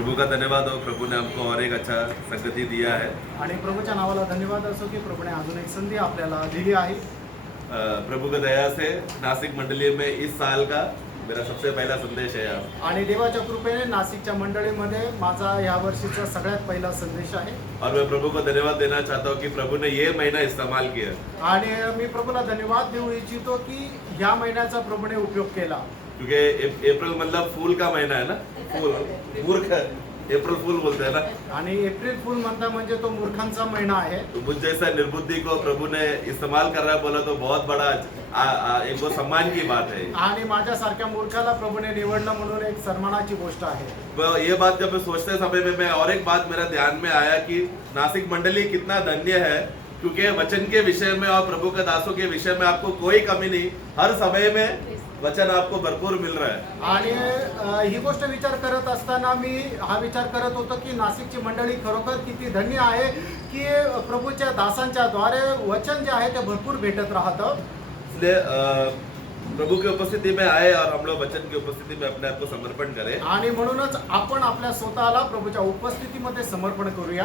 प्रभु का धन्यवाद हो, प्रभु ने हमको और एक अच्छा संगति दिया है। आणि प्रभूच्या नावाला धन्यवाद असो की प्रभूने अजून एक संधी आपल्याला दिली आहे। प्रभु की दया से नासिक मंडली में इस साल का मेरा सबसे पहला संदेश है यहाँ। आणि देवाच्या कृपेने नाशिकच्या मंडळीमध्ये माझा या वर्षीचा सगळ्यात पहिला संदेश आहे। और मैं प्रभु को धन्यवाद देना चाहता हूँ कि प्रभु ने ये महीना इस्तेमाल किया आणि मी प्रभूला धन्यवाद देऊ इच्छितो की ह्या महिन्याचा प्रभूने उपयोग केला। क्योंकि अप्रैल मतलब फूल का महीना है ना, फूल मूर्ख अप्रैल फूल बोलते हैं ना। आणि एप्रिल फूल म्हणता म्हणजे तो मूर्खांचा महिना आहे। तो मुझ जैसा निर्बुद्धि को प्रभु ने इस्तेमाल कर रहा है बोला तो बहुत बड़ा एक वो सम्मान की बात है। आणि माझ्यासारख्या मूर्खाला प्रभूने निवडलं म्हणून एक सन्मानाची गोष्ट आहे। ये बात जब मैं सोचते समय में मैं और एक बात मेरा ध्यान में आया कि नासिक मंडली कितना धन्य है, क्योंकि वचन के विषय में और प्रभु के दासों के विषय में आपको कोई कमी नहीं, हर समय में वचन आपको भरपूर मिल रहा है। आणि ही गोष्ट विचार करत असताना मी हा विचार करत होतो की नाशिकची मंडळी खरोखर किती धन्य आहे की प्रभूच्या दासांच्या द्वारे वचन जे आहे ते भरपूर भेटत राहतं। इसलिए प्रभु की उपस्थिति में आए और हम लोग वचन की उपस्थिति में अपने आप को समर्पण करें। आणि म्हणूनच आपण आपल्या स्वतःला प्रभूच्या उपस्थितीमध्ये समर्पण करूया।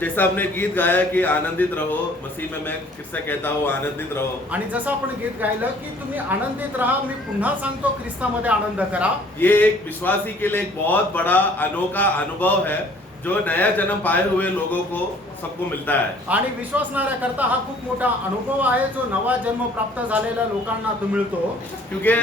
जैसा हमने गीत गाया कि आनंदित रहो मसीह में, मैं फिर से कहता हूँ आनंदित रहो। आणि जसं आपण गीत गायलं की तुम्ही आनंदित राहा, मी पुन्हा सांगतो ख्रिस्तामध्ये आनंद करा। ये एक विश्वासी के लिए एक बहुत बड़ा अनोखा अनुभव है जो नया जन्म पाए हुए लोगों को सबको मिलता है। आणि विश्वासणाऱ्या करता हा खूप मोठा अनुभव आहे जो नवा जन्म प्राप्त झालेल्या लोकांना तो मिळतो। क्योंकि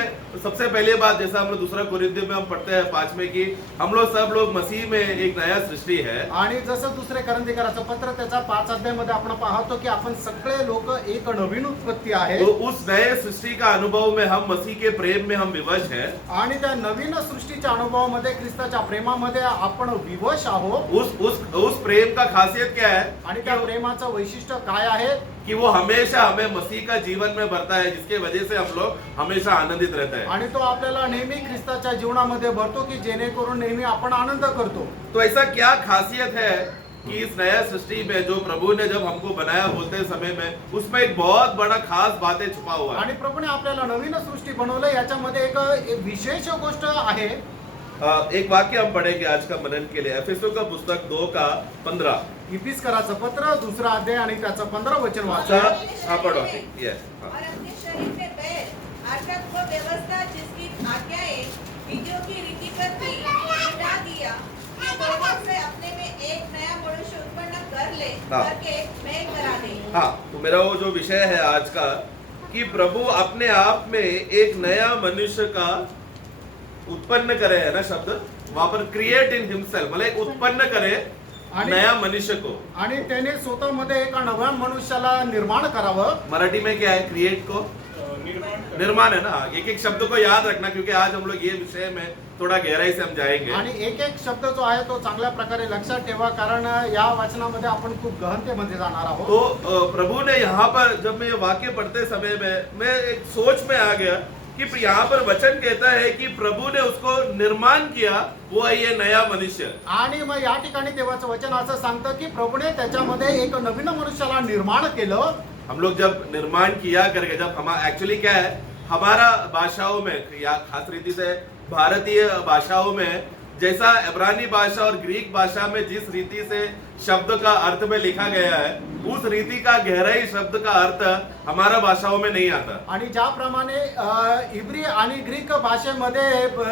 सबसे पहली बात, जैसा हम लोग दूसरा कोरिन्थियों में हम पढ़ते हैं 5 में कि हम लोग सब लोग मसीह में एक नया सृष्टि है। आणि जसं दुसरे करंथीकराचं पत्र त्याचा 5 अध्यायामध्ये आपण पाहतो की आपण सगळे लोक एक नवीन उत्पत्ती आहे। तो उस नए सृष्टि का अनुभव में हम मसीह के प्रेम में हम विवश हैं। आणि त्या नवीन सृष्टीच्या अनुभवामध्ये ख्रिस्ताच्या प्रेमामध्ये आपण विवश आहोत। उस प्रेम का खासियत क्या है आणि त्या प्रेमाचं वैशिष्ट्य काय आहे कि वो हमेशा हमें मसीह का जीवन में भरता है, जिसके वजह से हम लोग हमेशा आनंदित रहते हैं। आणि तो आपल्याला नेहमी ख्रिस्ताच्या जीवनामध्ये भरतो की जेणेकरून नेहमी आपण आनंद करतो। तो ऐसा क्या खासियत है कि इस नया सृष्टि में जो प्रभु ने जब हमको बनाया बोलते समय में उसमें एक बहुत बड़ा खास बातें छुपा हुआ है। आणि प्रभूने आपल्याला नवीन सृष्टी बनवलं, याच्यामध्ये एक विशेष गोष्ट आहे। एक वाक्य हम पढ़ेंगे आज का मनन के लिए, एफेसों का पुस्तक 2 का 15। इफिसकराचं पत्र 2 अध्याय आणि त्याचं 15 वचन अच्छा, वाचा। हाँ पढ़ो। यस। और अपने शरीर में बैर अर्थात वो व्यवस्था जिसकी आज्ञाएं विधियों की रीति पर थी मिटा दिया कि दोनों से अपने में एक नया मनुष्य उत्पन्न कर ले, हाँ। करके मैं करा दे। हाँ, तो मेरा वो जो विषय है आज का कि प्रभु अपने आप में एक नया मनुष्य का उत्पन्न करे, है ना शब्द वहां पर, क्रिएट इन हिमसेल्फ, मतलब एक उत्पन्न करे नया मनुष्य को। आणि त्याने स्वतःमध्ये एका नव्या मनुष्याला निर्माण करावं। मराठी में क्या है क्रिएट को? निर्माण है ना। एक एक शब्द को याद रखना, क्योंकि आज हम लोग ये विषय में थोड़ा गहराई से हम जाएंगे। आणि एक एक शब्द जो आहे तो चांगल्या प्रकारे लक्षात ठेवा, कारण या वचनामध्ये आपण खूप गहनतेमध्ये जाणार आहोत। तो प्रभु ने यहाँ पर जब मैं ये वाक्य पढ़ते समय में मैं एक सोच में आ गया कि यहाँ पर वचन कहता है कि प्रभु ने उसको निर्माण किया, वो है ये नया मनुष्य। आणि मग या ठिकाणी देवाचं वचन असं सांगतं की प्रभूने त्याच्यामध्ये एक नवीन मनुष्याला निर्माण केलं। हम लोग जब निर्माण किया करके, जब हम एक्चुअली क्या है हमारा भाषाओं में या खास रीति से भारतीय भाषाओं में जैसा इब्रानी भाषा और ग्रीक भाषा में जिस रीति से शब्द का अर्थ में लिखा गया है, उस रीति का गहराई शब्द का अर्थ हमारा भाषाओं में नहीं आता। आणि ज्याप्रमाणे इब्री आणि ग्रीक भाषेमध्ये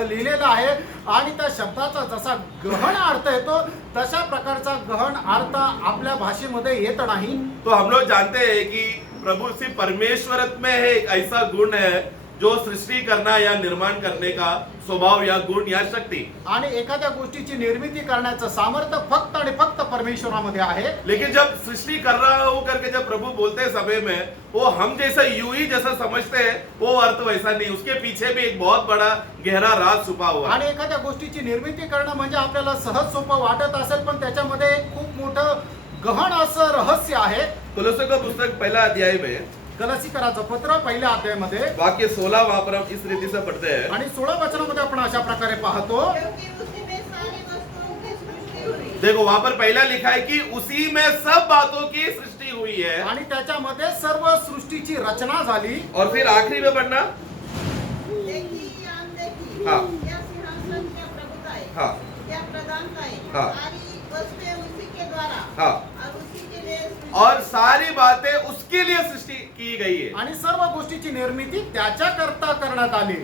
लिहिलेलं आहे आणि त्या शब्दाचा जसा गहन अर्थ येतो तशा प्रकारचा गहन अर्थ आपल्या भाषेमध्ये येत नाही। तो हम लोग जानते हैं कि प्रभु सिर्फ परमेश्वर में है एक ऐसा गुण है जो सृष्टि करना या निर्माण करने का स्वभाव या गुण या शक्ति। आणि एखाद्या गोष्टीची निर्मिती करण्याचं सामर्थ्य फक्त आणि फक्त परमेश्वरामध्ये आहे। लेकिन जब सृष्टि कर रहा हूं करके जब प्रभु बोलते समय में वो हम जैसा यूं ही जैसा समझते हैं, वो अर्थ वैसा नहीं, उसके पीछे भी एक बहुत बड़ा गहरा राज छुपा हुआ है। आणि एखाद्या गोष्टीची निर्मिती करणं म्हणजे आपल्याला सहज सोपं वाटत असेल, पण त्याच्यामध्ये एक खूप मोठं गहन असं रहस्य आहे। कोलोस्यों का पुस्तक पहला अध्याय में कलसीकराचं पत्र 1 अध्यायामध्ये वाक्य 16 वहां पर हम इस रीति से पढ़ते हैं। आणि 16 वचनामध्ये आपण अशा प्रकारे पाहतो। क्योंकि उसी में सारी वस्तुओं की सृष्टि हुई। देखो वहां पर पहला लिखा है कि उसी में सब बातों की सृष्टि हुई है, आणि त्याच्यामध्ये सर्व सृष्टीची रचना झाली। और फिर आखिरी में पढ़ना, देखी या अनदेखी, हाँ। या सिंहासन, या प्रभुताएं, हाँ। या प्रधान जानता है। हाँ। सारी वस्तुएं उसी के द्वारा हाँ। और उसी के लिए सृष्टि और सारी बातें उसके लिए सृष्टि की गई है। आणि सर्व गोष्टीची निर्मिती त्याच्या करता करण्यात आली.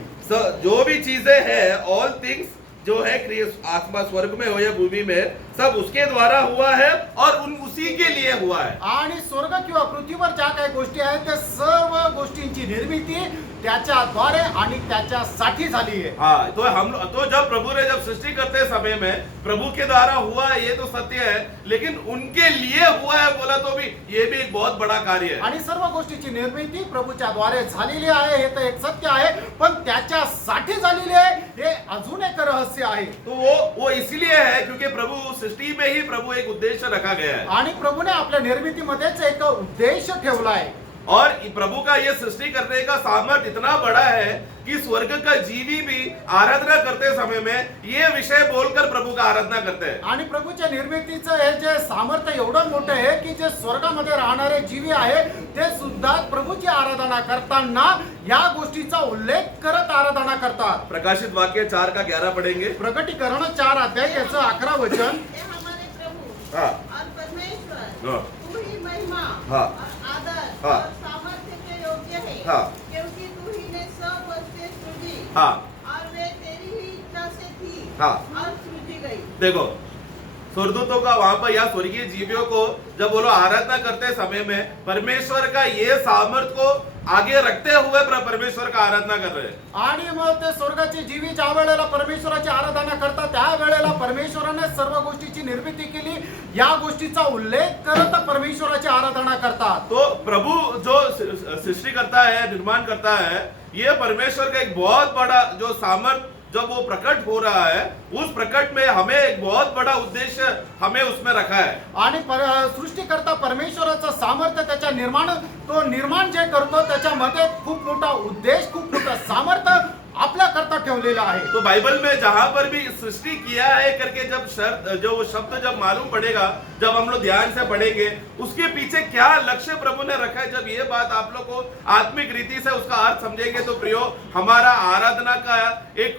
जो भी चीजें हैं, ऑल थिंग्स जो है आसमान स्वर्ग में हो या भूमि में, सब उसके द्वारा हुआ है और उसी के लिए हुआ है. आणि स्वर्ग किंवा पृथ्वीवर ज्या काही गोष्टी आहेत त्या सर्व गोष्टींची निर्मिती त्याच्याद्वारे आणि त्याच्यासाठी झाली आहे. हाँ, तो जब प्रभु ने जब सृष्टि करते समय में प्रभु के द्वारा हुआ ये तो सत्य है, लेकिन उनके लिए हुआ है बोला तो भी ये भी एक बहुत बड़ा कार्य है. आणि सर्व गोष्टीची निर्मिती प्रभूच्या द्वारे झालेली आहे हे तर एक सत्य आहे, पण त्याच्यासाठी झालेली आहे हे अजून एक रहस्य आहे. तो वो इसलिए है क्योंकि प्रभु सृष्टि में ही प्रभु एक उद्देश्य रखा गया है. आणि प्रभूने आपल्या निर्मितीमध्येच एक उद्देश ठेवला आहे. और प्रभु का ये सृष्टि करने का सामर्थ्य इतना बड़ा है कि स्वर्ग का जीवी भी आराधना करते समय में ये विषय बोलकर प्रभु का आराधना करते हैं. आणि प्रभूच्या निर्मितीचं हे जे सामर्थ्य एवढं मोठं आहे की जे स्वर्गामध्ये राहणारे जीवी आहे ते सुद्धा प्रभूची आराधना करताना या गोष्टीचा उल्लेख करत आराधना करतात. प्रकाशित वाक्य 4 का 11 पढ़ेंगे. प्रकटीकरण 4 अध्याय याचं 11 वचन. ये हमारे प्रभु हाँ. और परमेश्वर हाँ. तू ही महिमा हाँ. और आदर हाँ. और सामर्थ्य के योग्य है हाँ. क्योंकि तू ही ने सब वस्तुएं सृजी हाँ. और वे तेरी ही इच्छा से थी हाँ. और सृजी गई. देखो, स्वर्गदूतों का वहां पर या स्वर्गीय जीवियों को जब वो लोग आराधना करते समय में परमेश्वर का ये सामर्थ्य को आगे रखते हुए परमेश्वर का आराधना कर रहे हैं. आणि मग ते स्वर्गाचे जीवी ज्या वेळेला परमेश्वराची आराधना करतात त्या वेळेला परमेश्वराने सर्व गोष्टीची निर्मिती केली या गोष्टीचा उल्लेख करत परमेश्वराची आराधना करतात. तो प्रभु जो सृष्टि करता है, निर्माण करता है, ये परमेश्वर का एक बहुत बड़ा जो सामर्थ्य जब वो प्रकट हो रहा है, उस प्रकट में हमें एक बहुत बड़ा उद्देश्य हमें उसमें रखा है. आणि सृष्टीकर्ता परमेश्वराचं सामर्थ्य त्याच्या निर्माण जे करतो त्याच्यामध्ये खूप मोठा उद्देश, खूप मोठा सामर्थ्य आपल्या करता ठेवलेला आहे. तो बाइबल में जहां पर भी सृष्टि किया है करके जब शब्द जब मालूम पड़ेगा, जब हम लोग ध्यान से पढ़ेंगे उसके पीछे क्या लक्ष्य प्रभु ने रखा है, जब ये बात आप लोग को आत्मिक रीति से उसका अर्थ समझेंगे तो प्रियो, हमारा आराधना का एक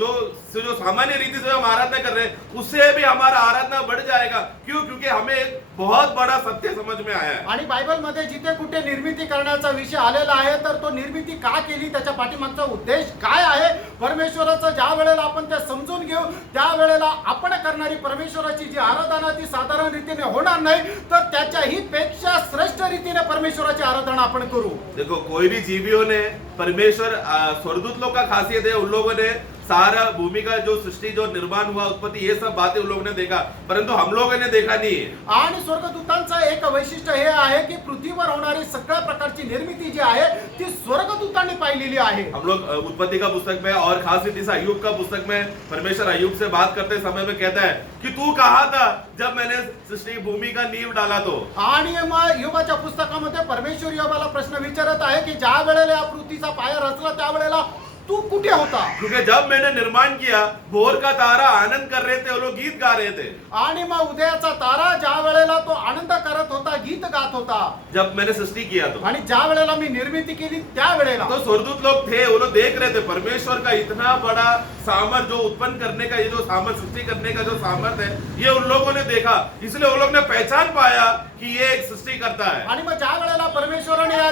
जो सामान्य रीति से हम आराधना कर रहे हैं उससे भी हमारा आराधना बढ़ जाएगा. क्यों? क्योंकि हमें एक बहुत बड़ा सत्य समझ में आया है. आणि बायबल मध्ये जिथे कुठे निर्मिती करण्याचा विषय आलेला आहे तर तो निर्मिती का केली, त्याच्या पाठीमागचा उद्देश काय आहे, परमेश्वराचं ज्या वेळेला आपण ते समजून घेऊ त्या वेळेला आपण करणारी परमेश्वराची जी आराधना ती साधारण रीतीने होणार नाही, तर त्याच्याही पेक्षा श्रेष्ठ रीतीने परमेश्वराची आराधना आपण करू. देखो, कोई भी जीवियों ने परमेश्वर स्वर्गदूत लोग का खासियत है, उन लोगों ने सारा भूमि का जो सृष्टि जो निर्माण हुआ, उत्पत्ति, ये सब बातें उन लोगों ने देखा, परंतु हम लोगों ने देखा नहीं है. आणि स्वर्गदूतांचं एक वैशिष्ट्य हे आहे की पृथ्वीवर होणारी सगळ्या प्रकारची निर्मिती जी आहे ती स्वर्गदूतांनी पाहिलेली आहे. हम लोग उत्पत्ति का पुस्तक में और खास रीति से अय्यूब का पुस्तक में परमेश्वर अय्यूब से बात करते समय में कहता है कि तू कहा था जब मैंने सृष्टि भूमि का नींव डाला तो. आणि मग योबाच्या पुस्तकामध्ये परमेश्वर योबाला प्रश्न विचारत आहे की ज्या वेळेला या पृथ्वीचा पाया रचला त्यावेळेला तू कुठे होता. क्योंकि जब मैंने निर्माण किया, भोर का तारा आनंद कर रहे थे, वो लोग गीत गा रहे थे. आणि मग उदयाचा तारा ज्या वेळेला तो आनंद करत होता, गीत गात होता. जब मैंने सृष्टि किया तो, आणि ज्या वेळेला मी निर्मिती केली त्या वेळेला तो स्वर्गदूत लोग थे, वो लोग देख रहे थे परमेश्वर का इतना बड़ा सामर्थ्य जो उत्पन्न करने का, ये जो सामर्थ्य सृष्टि करने का जो सामर्थ्य है, ये उन लोगों ने देखा. इसलिए वो लोग ने पहचान पाया कि ये एक सृष्टि करता है. आणि मग ज्या वेळेला परमेश्वराने या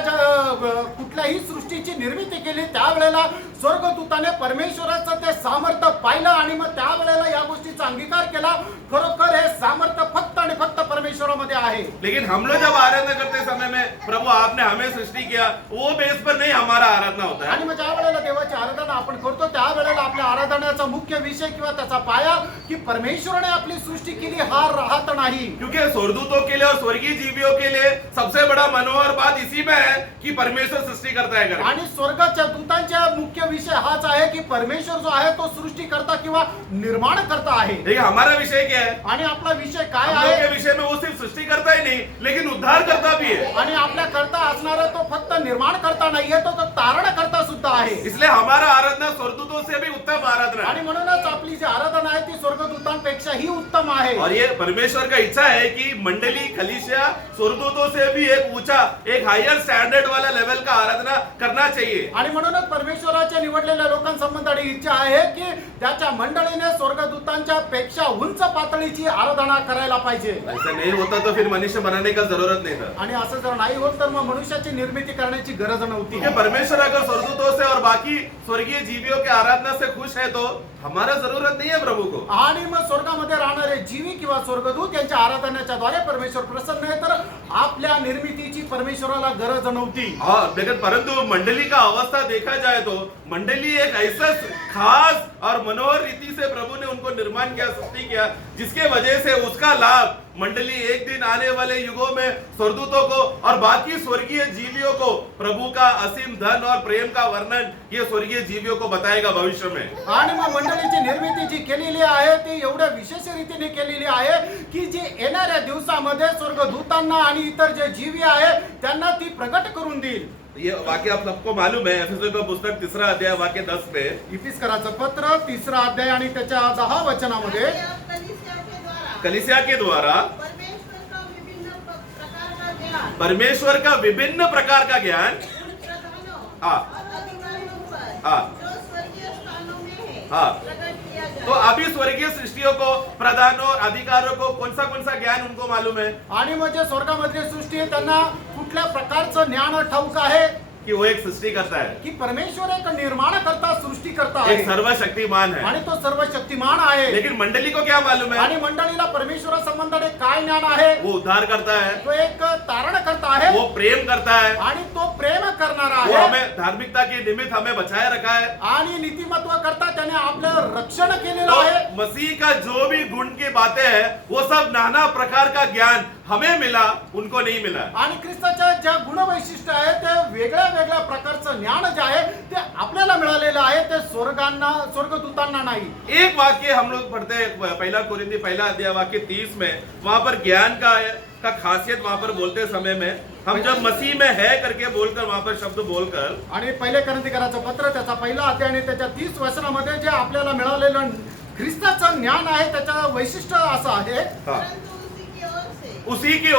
कुठल्याही सृष्टीची निर्मिती केली त्यावेळेला स्वर्गदूताने परमेश्वराचं ते सामर्थ्य पाहिलं आणि मग त्यावेळेला या गोष्टीचा अंगीकार केला. खरोखर हे सामर्थ्य फक्त आणि फक्त परमेश्वरामध्ये आहे. लेकिन हम लोग जब आराधना करते समय में प्रभु आपने हमें सृष्टि किया, वो बेस पर नहीं हमारा आराधना होता है. आणि मग ज्या वेळेला देवाची आराधना आपण करतो त्यावेळेला आपल्या आराधनाचा मुख्य विषय किंवा त्याचा पाया की परमेश्वराने आपली सृष्टी केली हा राहत नाही. क्योंकि स्वर्गदूतों के लिए और स्वर्गीय जीवियों के लिए सबसे बड़ा मनोहर बात इसी में है कि परमेश्वर सृष्टि करता है. आणि स्वर्गाच्या दूतांचा मुख्य विषय हाच आहे की परमेश्वर जो आहे तो सृष्टी करता किंवा निर्माण करता आहे. देखिए, हमारा विषय क्या है? आणि आपला विषय काय हम लोग आहे, के विषय में वो सिर्फ सृष्टि करता ही नहीं, लेकिन उद्धार करता भी है. आणि आपल्या करता असणारा तो फक्त निर्माण करता नाहीये, तो तारण करता सुद्धा आहे. इसलिए हमारा आराधना स्वर्गदूतों से भी उत्तम आराधना आणि है. म्हणूनच आपली जी आराधना आहे ती स्वर्गदूतांपेक्षा पेक्षाही उत्तम आहे. और ये परमेश्वर का इच्छा है कि मंडली कलीसिया स्वर्गदूतों से भी एक ऊंचा, एक हायर स्टैंडर्ड वाला लेवल का आराधना करना चाहिए. आणि म्हणूनच परमेश्वराच्या निवडलेल्या लोकांसंबंधाने इच्छा आहे की त्याच्या मंडळीने स्वर्गदूतांच्या पेक्षा उंच पातळीची आराधना करायला पाहिजे. ऐसा नहीं होता तो फिर मनुष्य बनाने का जरूरत नहीं था. आणि असं जर नाही होत तर मग मनुष्याची निर्मिती करण्याची गरज नव्हती. क्योंकि परमेश्वर अगर स्वर्गदूतों से और बाकी स्वर्गीय जीवियों के आराधना से खुश है तो हमारा जरूरत नहीं है प्रभु को. आणि मग स्वर्गामध्ये राहणारे जीवी किंवा स्वर्गदूत यांच्या आराधनेच्या द्वारे परमेश्वर प्रसन्न आहे, तर आपल्या निर्मितीची परमेश्वराला गरज नव्हती. और लेकिन परंतु मंडली का अवस्था देखा जाए तो मंडली एक ऐसा खास और मनोहर रीति से प्रभु ने उनको निर्माण किया, सृष्टि किया, जिसके वजह से उसका लाभ मंडली एक दिन आने वाले युगों में स्वर्गदूतों को और बाकी स्वर्गीय जीवियों को प्रभु का असीम धन और प्रेम का वर्णन ये स्वर्गीय जीवियों को बताएगा भविष्य में. आणि मग मंडळीची निर्मिती जी केलेली आहे ती एवढ्या विशेष रीतीने केलेली आहे की जे येणाऱ्या दिवसामध्ये स्वर्गदूतांना आणि इतर जे जीवी आहे त्यांना ती प्रगट करून देईल. ये वाक्य आप सबको मालूम है. एफेसों का पुस्तक 3 अध्याय वाक्य 10 पे इफिसकराचं पत्र 3 अध्याय आणि त्याच्या 10 वचनामध्ये कलीसिया के द्वारा कलीसिया के द्वारा परमेश्वर का विभिन्न प्रकार का ज्ञान, परमेश्वर का विभिन्न प्रकार का ज्ञान उन प्रधानों हाँ. और अधिकारियों पर हाँ. जो स्वर्गीय स्थानों में है हाँ. प्रकट किया जाए. तो अभी स्वर्गीय सृष्टियों को, प्रधानों और अधिकारों को कौन सा ज्ञान उनको मालूम है आणि मग जे स्वर्गामधली सृष्टी आहे त्यांना कुठल्या प्रकारचं ज्ञान ठाऊक आहे कि वो एक सृष्टि करता है, की परमेश्वर एक निर्माण करता, सृष्टी करता आहे एक सर्वशक्तिमान है. आणि तो सर्वशक्तिमान आहे. लेकिन मंडली को क्या मालूम है? आणि मंडळीला परमेश्वरा संबंधाने काय ज्ञान आहे? वो उद्धार करता है, तो एक तारण करता आहे वो प्रेम करता है, आणि तो प्रेम करणारा वो आहे हमें धार्मिकता के निमित्त हमें बचाए रखा है. आणि नीतिमत्व करता त्याने आपलं रक्षण केलेलं तो आहे. मसीह का जो भी गुण की बातें हैं वो सब नाना प्रकार का ज्ञान हमें मिला, उनको नहीं मिला. आणि ख्रिस्ताच्या ज्या गुणवैशिष्ट्य आहेत ते वेगळ्या वेगळ्या प्रकारचं ज्ञान जे आहे ते आपल्याला मिळालेलं आहे, ते स्वर्गदूतांना नाही. एक वाक्य हम लोग पढ़ते हैं पहला कोरिन्थी पहला अध्याय वाक्य 30 में, वहां पर ज्ञान का खासियत वहां पर बोलते समय में हम जब मसीह में है करके बोलकर वहां पर शब्द बोलकर आणि पहिले कोरिन्थीकराचं पत्र त्याचा पहिला अध्याय आणि त्याच्या 30 वचनामध्ये जे आपल्याला मिळालेलं ख्रिस्ताचं ज्ञान आहे त्याचं वैशिष्ट्य असं आहे. हाँ, परंतु उसी की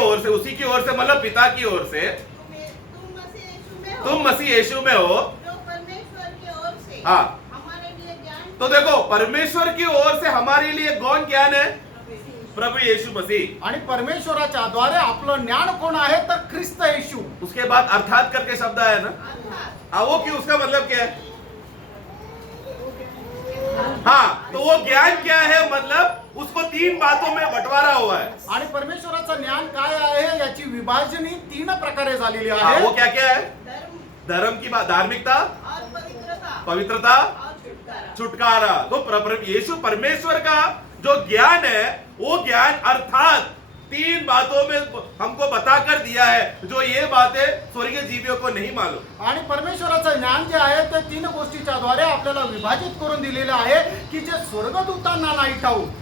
ओर से मतलब पिता की ओर से तुम मसीह यीशु में हो, जो परमेश्वर की ओर से हाँ. हमारे लिए ज्ञान. तो देखो परमेश्वर की ओर से हमारे लिए कौन ज्ञान है? प्रभु यीशु मसीह. आणि परमेश्वराच्या द्वारे आपलं ज्ञान कोण आहे? तर ख्रिस्त येशू. उसके बाद अर्थात करके शब्द आया ना, अर्थात वो क्यों, उसका मतलब क्या है? हाँ, तो वो ज्ञान क्या है? मतलब उसको 3 बातों में बंटवारा हुआ है. आणि परमेश्वराचं ज्ञान काय आहे याची विभाजनी 3 प्रकारे झालेली हाँ, आहे. वो क्या क्या है? धर्म धर्म की बात, धार्मिकता, और पवित्रता पवित्रता, और छुटकारा. छुटकारा. तो यीशु परमेश्वर का जो ज्ञान है वो ज्ञान अर्थात 3 बातों में हमको बताकर दिया है, जो ये बातें स्वर्गीय जीवियों को नहीं मालूम. आणि परमेश्वराचं ज्ञान जे आहे ते 3 गोष्टीच्या द्वारे आपल्याला विभाजित करून दिलेलं आहे की जे स्वर्गदूतांना नाही ठाऊक.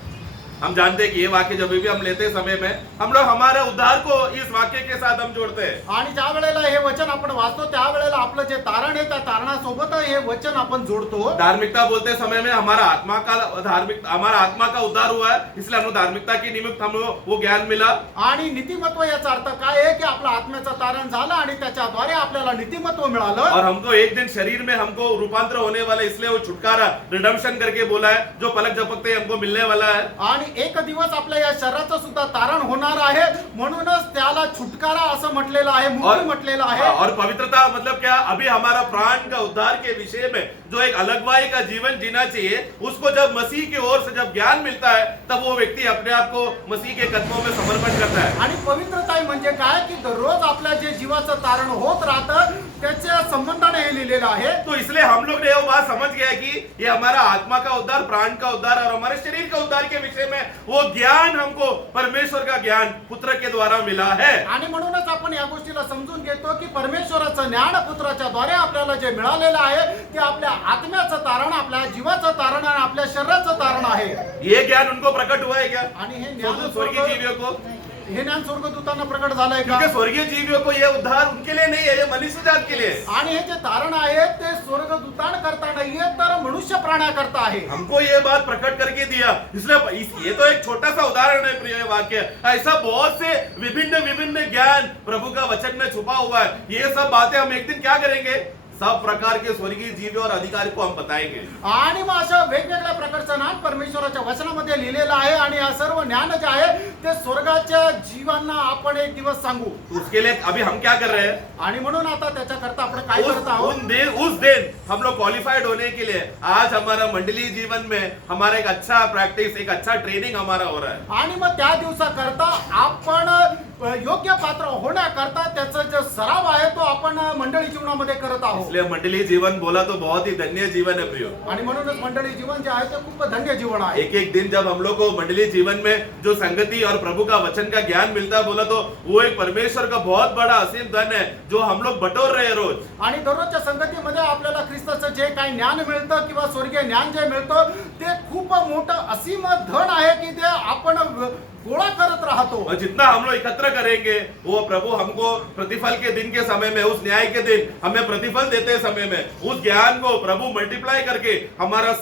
हम जानते हैं कि ये वाक्य जब भी हम लेते समय में हम लोग हमारे उद्धार को इस वाक्य के साथ हम जोड़ते हैं. आणि ज्या वेळेला हे वचन आपण वाचतो त्या वेळेला आपलं जे तारण आहे त्या तारणासोबत हे वचन आपण जोडतो. धार्मिकता बोलते समय में हमारा आत्मा का उद्धार हुआ है, इसलिए हम धार्मिकता के निमित्त हम वो ज्ञान मिला. आणि नीतिमत्व याचा अर्थ काय आहे की आपलं आत्म्याचं तारण झालं आणि त्याच्याद्वारे आपल्याला नीतिमत्व मिळालं. और हमको एक दिन शरीर में हमको रूपांतर होने वाला, इसलिए वो छुटकारा रिडम्पशन करके बोला है, जो पलक झपकते ही हमको मिलने वाला है. आणि एक दिवस आपल्या या शरीराचं सुद्धा तारण होणार आहे, म्हणूनच त्याला छुटकारा असं म्हटलेलं आहे, मुक्ती म्हटलेलं आहे. और पवित्रता मतलब क्या? अभी हमारा प्राण का उद्धार के विषय में जो एक अलगवाई का जीवन जीना चाहिए, उसको जब मसीह की ओर से जब ज्ञान मिलता है तब वो व्यक्ति अपने आप को मसीह के कदमों में समर्पण करता है. आणि पवित्रता म्हणजे काय की दररोज आपल्या जे जीवाचं तारण होत राहतं त्याच्या संबंधाने हे लिहिलेलं आहे. तो इसलिए हम लोग ने वो बात समझ गया कि ये हमारा आत्मा का उद्धार, प्राण का उद्धार और हमारे शरीर का उद्धार के विषय में वो ज्ञान हमको परमेश्वर का ज्ञान पुत्र के द्वारा मिला है. आणि म्हणूनच आपण या गोष्टीला समजून घेतो की परमेश्वराचं ज्ञान पुत्राच्या द्वारे आपल्याला जे मिळालेलं आहे ते आपल्या आत्म्याचं तारण, आपल्या जीवाचं तारण आणि आपल्या शरीराचं तारण आहे. ये ज्ञान उनको प्रकट हुआ है क्या? आणि हे ज्ञान स्वर्गीय जीवियों को हे ज्ञान स्वर्गदूतांना प्रकट झालंय का? क्योंकि स्वर्गीय जीवियों को ये उद्धार उनके लिए नहीं है, ये मनुष्य जात के लिए है। आणि हे जे तारण आहे ते स्वर्गदूतांकरता नाहीये तर मनुष्य प्राण्याकरता आहे. हमको ये बात प्रकट करके दिया, इसलिए ये तो एक छोटा सा उदाहरण है प्रिय वाक्य। ऐसा बहुत से विभिन्न विभिन्न ज्ञान प्रभु का वचन में छुपा हुआ है। ये सब बातें हम एक दिन क्या करेंगे, सब प्रकार के स्वर्गीय जीव और अधिकारी को हम बताएंगे। आणि मग असं वेगवेगळ्या प्रकारचं ज्ञान परमेश्वराच्या वचनामध्ये लिहिलेलं आहे आणि हा सर्व ज्ञान जे आहे ते स्वर्गाच्या जीवांना आपण एक दिवस सांगू. तो उसके लिए अभी हम क्या कर रहे हैं, आणि म्हणून आता त्याच्याकरता आपण काय करत आहोत? उस दिन हम लोग क्वालिफाइड होने के लिए आज हमारा मंडलीय जीवन में हमारा एक अच्छा प्रैक्टिस, एक अच्छा ट्रेनिंग हमारा हो रहा है। आणि मग त्या दिवसाकरता आपण योग्य पात्र होण्याकरता त्याचा जो सराव आहे तो आपण मंडळी जीवनामध्ये करत आहोत. इसलिए मंडलीय जीवन बोला तो बहुत ही धन्य जीवन है प्रियो। आणि म्हणूनच मंडळी जीवन जे आहे ते खूप धन्य जीवन आहे. एक एक दिन जब हम लोग को मंडलीय जीवन में जो संगति और प्रभु का वचन का ज्ञान मिलता है बोला तो वो एक परमेश्वर का बहुत बड़ा असीम धन है जो हम लोग बटोर रहे हैं रोज। आणि दररोजच्या संगतीमध्ये आपल्याला ख्रिस्ताचं जे काही ज्ञान मिळतं किंवा स्वर्गीय ज्ञान जे मिळतं ते खूप मोठं असीम धन आहे की ते आपण गोळा करत राहतो. और जितना हम लोग एकत्र करेंगे वो प्रभु हमको प्रतिफल के दिन के समय में, उस न्याय के दिन हमें प्रतिफल देते समय में उस ज्ञान को प्रभु मल्टीप्लाई करके हमारा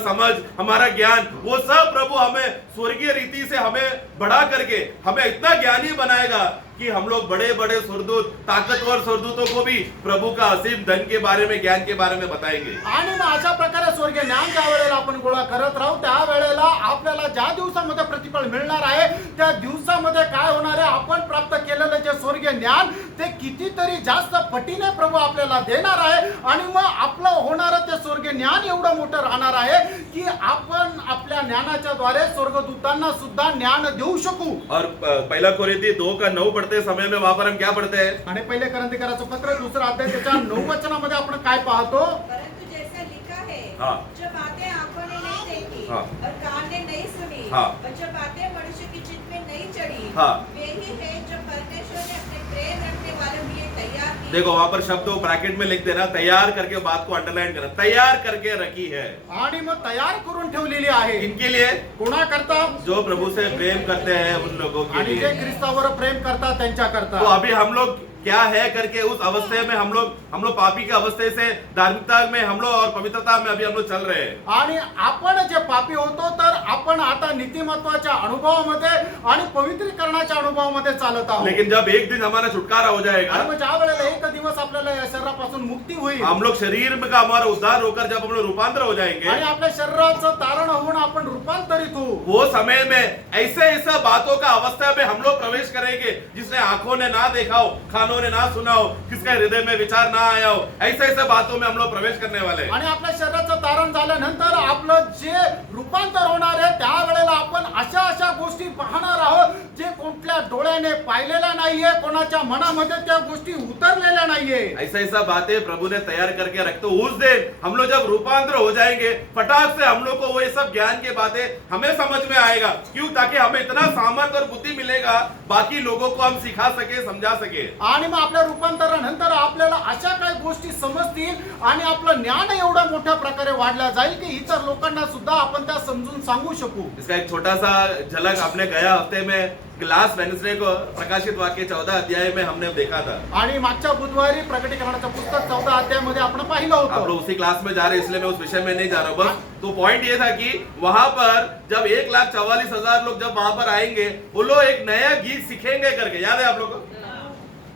समझ, हमारा ज्ञान वो सब प्रभु हमें स्वर्गीय रीति से हमें बढ़ा करके हमें इतना ज्ञानी बनाएगा कि हम लोग बड़े बड़े स्वर्गदूत, ताकतवर स्वर्गदूतों को भी प्रभु का असीम धन के बारे में, ज्ञान के बारे में बताएंगे। आणि मग अशा प्रकारे स्वर्गीय ज्ञान ज्या वेळेला आपण गोळा करत राहू त्या वेळेला आपल्याला ज्या दिवसामध्ये प्रतिफळ मिळणार आहे त्या दिवसामध्ये काय होणार आहे, आपण प्राप्त केलेलं जे स्वर्गीय ज्ञान ते कितीतरी जास्त पटीने प्रभू आपल्याला देणार आहे. आणि मग आपलं होणारं ते स्वर्गीय ज्ञान एवढं मोठं राहणार आहे की आपण आपल्या ज्ञानाच्या द्वारे स्वर्गदूतांना सुद्धा ज्ञान देऊ शकू. और पहला कोरिन्थी 2:9 पढ़ते समय में वहां पर हम क्या पढ़ते हैं, आणि पहिले करंथीकराचं पत्र दुसरा अध्याय त्याच्या 9 वचनामध्ये आपण काय पाहतो? परंतु जैसा लिखा है, हाँ। जो बातें आंखों ने नहीं देखी हाँ। और कान ने नहीं सुनी हाँ। और जो बातें मनुष्य की चित्त में नहीं चढ़ी, हाँ। वे ही है जो परमेश्वर ने अपने प्रेम रखने वालों के लिए तैयार की। देखो वहां पर शब्द वो ब्रैकेट में लिख देना, तैयार करके बात को अंडरलाइन करना, तैयार करके रखी है। आणि मग तयार करून ठेवलेली आहे. इनके लिए कोणाकरता? जो प्रभु से प्रेम करते हैं उन लोगों के आणि जे लिए। ख्रिस्तावर प्रेम करतात त्यांच्याकरता. तो अभी हम लोग क्या है करके उस अवस्थे में हम लोग पापी के अवस्थे से धार्मिकता में हम लोग और पवित्रता में अभी हम लोग चल रहे हैं। आणि आपण जे पापी होतो तर आपण आता नीतिमत्वाच्या अनुभवामध्ये आणि पवित्रीकरणाच्या अनुभवामध्ये चालत आहोत. लेकिन जब एक दिन हमारा छुटकारा हो आणि जाएगा, मग ज्या वेळेला एक दिवस आपल्याला या शरीरापासून मुक्ती होईल हम लोग शरीर का हमारा उद्धार होकर जब हम लोग रूपांतर हो जाएंगे, आणि आपल्या शरीराचं तारण होऊन आपण रूपांतरित होऊ. वो समय में ऐसे बातों का अवस्था में हम लोग प्रवेश करेंगे जिसने आंखों ने ना देखा हो, कानों ने ना सुना हो, किसका हृदय में विचार ना आया हो, ऐसे बातों में हम लोग प्रवेश करने वाले हैं। आणि आपल्या शरीराचं तारण झाल्यानंतर आपलं जे रूपांतर होणार आहे त्यावेळेला आपण अशा गोष्टी पाहणार आहोत जे कुठल्या डोळ्याने पाहिलेल्या नाहीये, कोणाच्या मनामध्ये त्या गोष्टी उतरलेल्या नाहीये. ऐसा बातें प्रभु ने तैयार करके रख, तो उस दिन हम लोग जब रूपांतर हो जाएंगे फटाक से हम लोग को वो ये सब ज्ञान की बातें हमें समझ में आएगा। क्यों? ताकि हमें इतना सामर्थ्य और बुद्धि मिलेगा बाकी लोगों को हम सिखा सके, समझा सके। आणि मग आपल्या रूपांतरानंतर आपल्याला अशा काही गोष्टी समजतील आणि आपलं ज्ञान एवढ्या मोठ्या प्रकारे वाढला जाईल की इतर लोकांना सुद्धा आपण त्या समजून सांगू शकू. इसका एक छोटा सा झलक आपने गया हफ्ते में ग्लास वेडनेसडे को प्रकाशित वाक्य 14 अध्याय में हमने देखा था। आणि मागच्या बुधवारी प्रकटीकरणाचं पुस्तक 14 अध्यायामध्ये आपण पाहिलं आप होतं. लोग उसी क्लास में जा रहे हैं इसलिए मैं उस विषय में नहीं जा रहा हूँ। बस तो पॉइंट ये था कि वहां पर जब 1,44,000 लोग जब वहां पर आएंगे वो लोग एक नया गीत सीखेंगे करके, याद है आप लोगों को?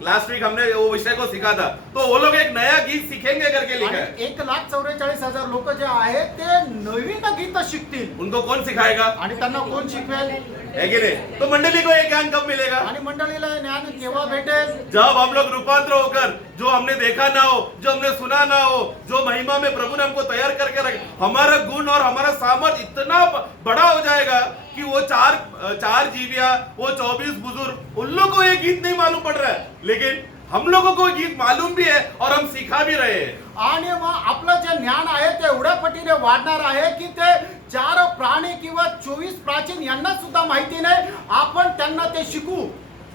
लास्ट वीक हमने वो विषय को सीखा था, तो वो लोग एक नया गीत सीखेंगे करके लिखा है। 1,44,000 लोक जे आहेत ते नवीन गीत शिकतील. उनको कौन सिखाएगा? आणि त्यांना कोण शिकवेल? है कि नहीं? तो मंडली को ये ज्ञान कब मिलेगा? आणि मंडळीला ज्ञान केव्हा भेटेल? जब हम लोग रूपांतर होकर जो हमने देखा ना हो, जो हमने सुना ना हो, जो महिमा में प्रभु ने हमको तैयार करके रखे, हमारा गुण और हमारा सामर्थ इतना बड़ा हो जाएगा कि वो चार जीविया, वो 24 बुजुर्ग, उन लोगों को ये गीत नहीं मालूम पड़ रहा है, लेकिन हम लोगों को गीत मालूम भी है और हम सिखा भी रहे हैं। आणि मग आपलं जे ज्ञान आहे ते एवढ्या पटीने वाढणार आहे की ते 4 प्राणी किंवा 24 प्राचीन यांना सुद्धा माहिती नाही, आपण त्यांना ते शिकू.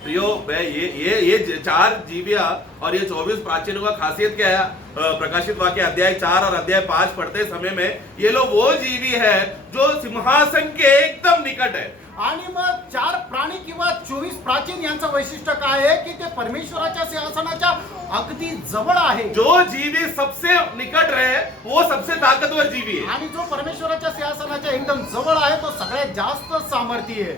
प्रियो, ये 4 जीविया और ये 24 प्राचीनों का खासियत क्या है? प्रकाशित वाक्य अध्याय 4 और अध्याय 5 पढ़ते समय में ये लोग वो जीवी है जो सिंहासन के एकदम निकट है. आणि मग 4 प्राणी किंवा 24 प्राचीन यांचं वैशिष्ट्य काय आहे की ते परमेश्वराच्या सिंहासनाच्या अगदी जवळ आहे. जो जीवी सबसे निकट रहे वो सबसे ताकतवर जीवी है. आणि जो परमेश्वराच्या सिंहासनाच्या एकदम जवळ आहे तो सगळ्यात जास्त सामर्थी आहे.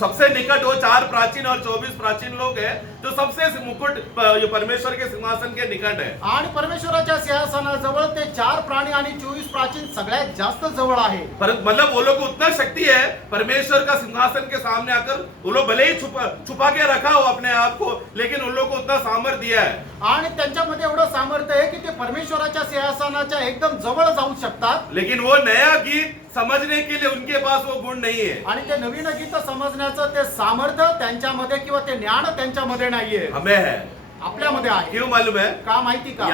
सबसे निकट वो 4 प्राचीन और 24 प्राचीन लोग हैं जो सबसे मुकुट ये परमेश्वर के सिंहासन के निकट है. आणि परमेश्वराच्या सिंहासनाजवळ ते 4 प्राणी आणि 24 प्राचीन सगळ्यात जास्त जवळ आहे. पर मतलब वो लोग को उतना शक्ति है परमेश्वर का सिंहासन के सामने आकर वो लोग भले ही छुपा के रखा हो अपने आप को, लेकिन उन लोग को उतना सामर्थ्य दिया है. आणि त्यांच्यामध्ये एवढं सामर्थ्य आहे की ते परमेश्वराच्या सिंहासनाच्या एकदम जवळ जाऊ शकतात. लेकिन वो नया गीत समझने के लिए उनके पास वो गुण नहीं है. आणि ते नवीन गीत समजण्याचं ते सामर्थ्य त्यांच्यामध्ये किंवा ते ज्ञान त्यांच्यामध्ये नाहीये, हमें है. आपल्यामध्ये आहे. क्यों मालूम है? का माहिती का?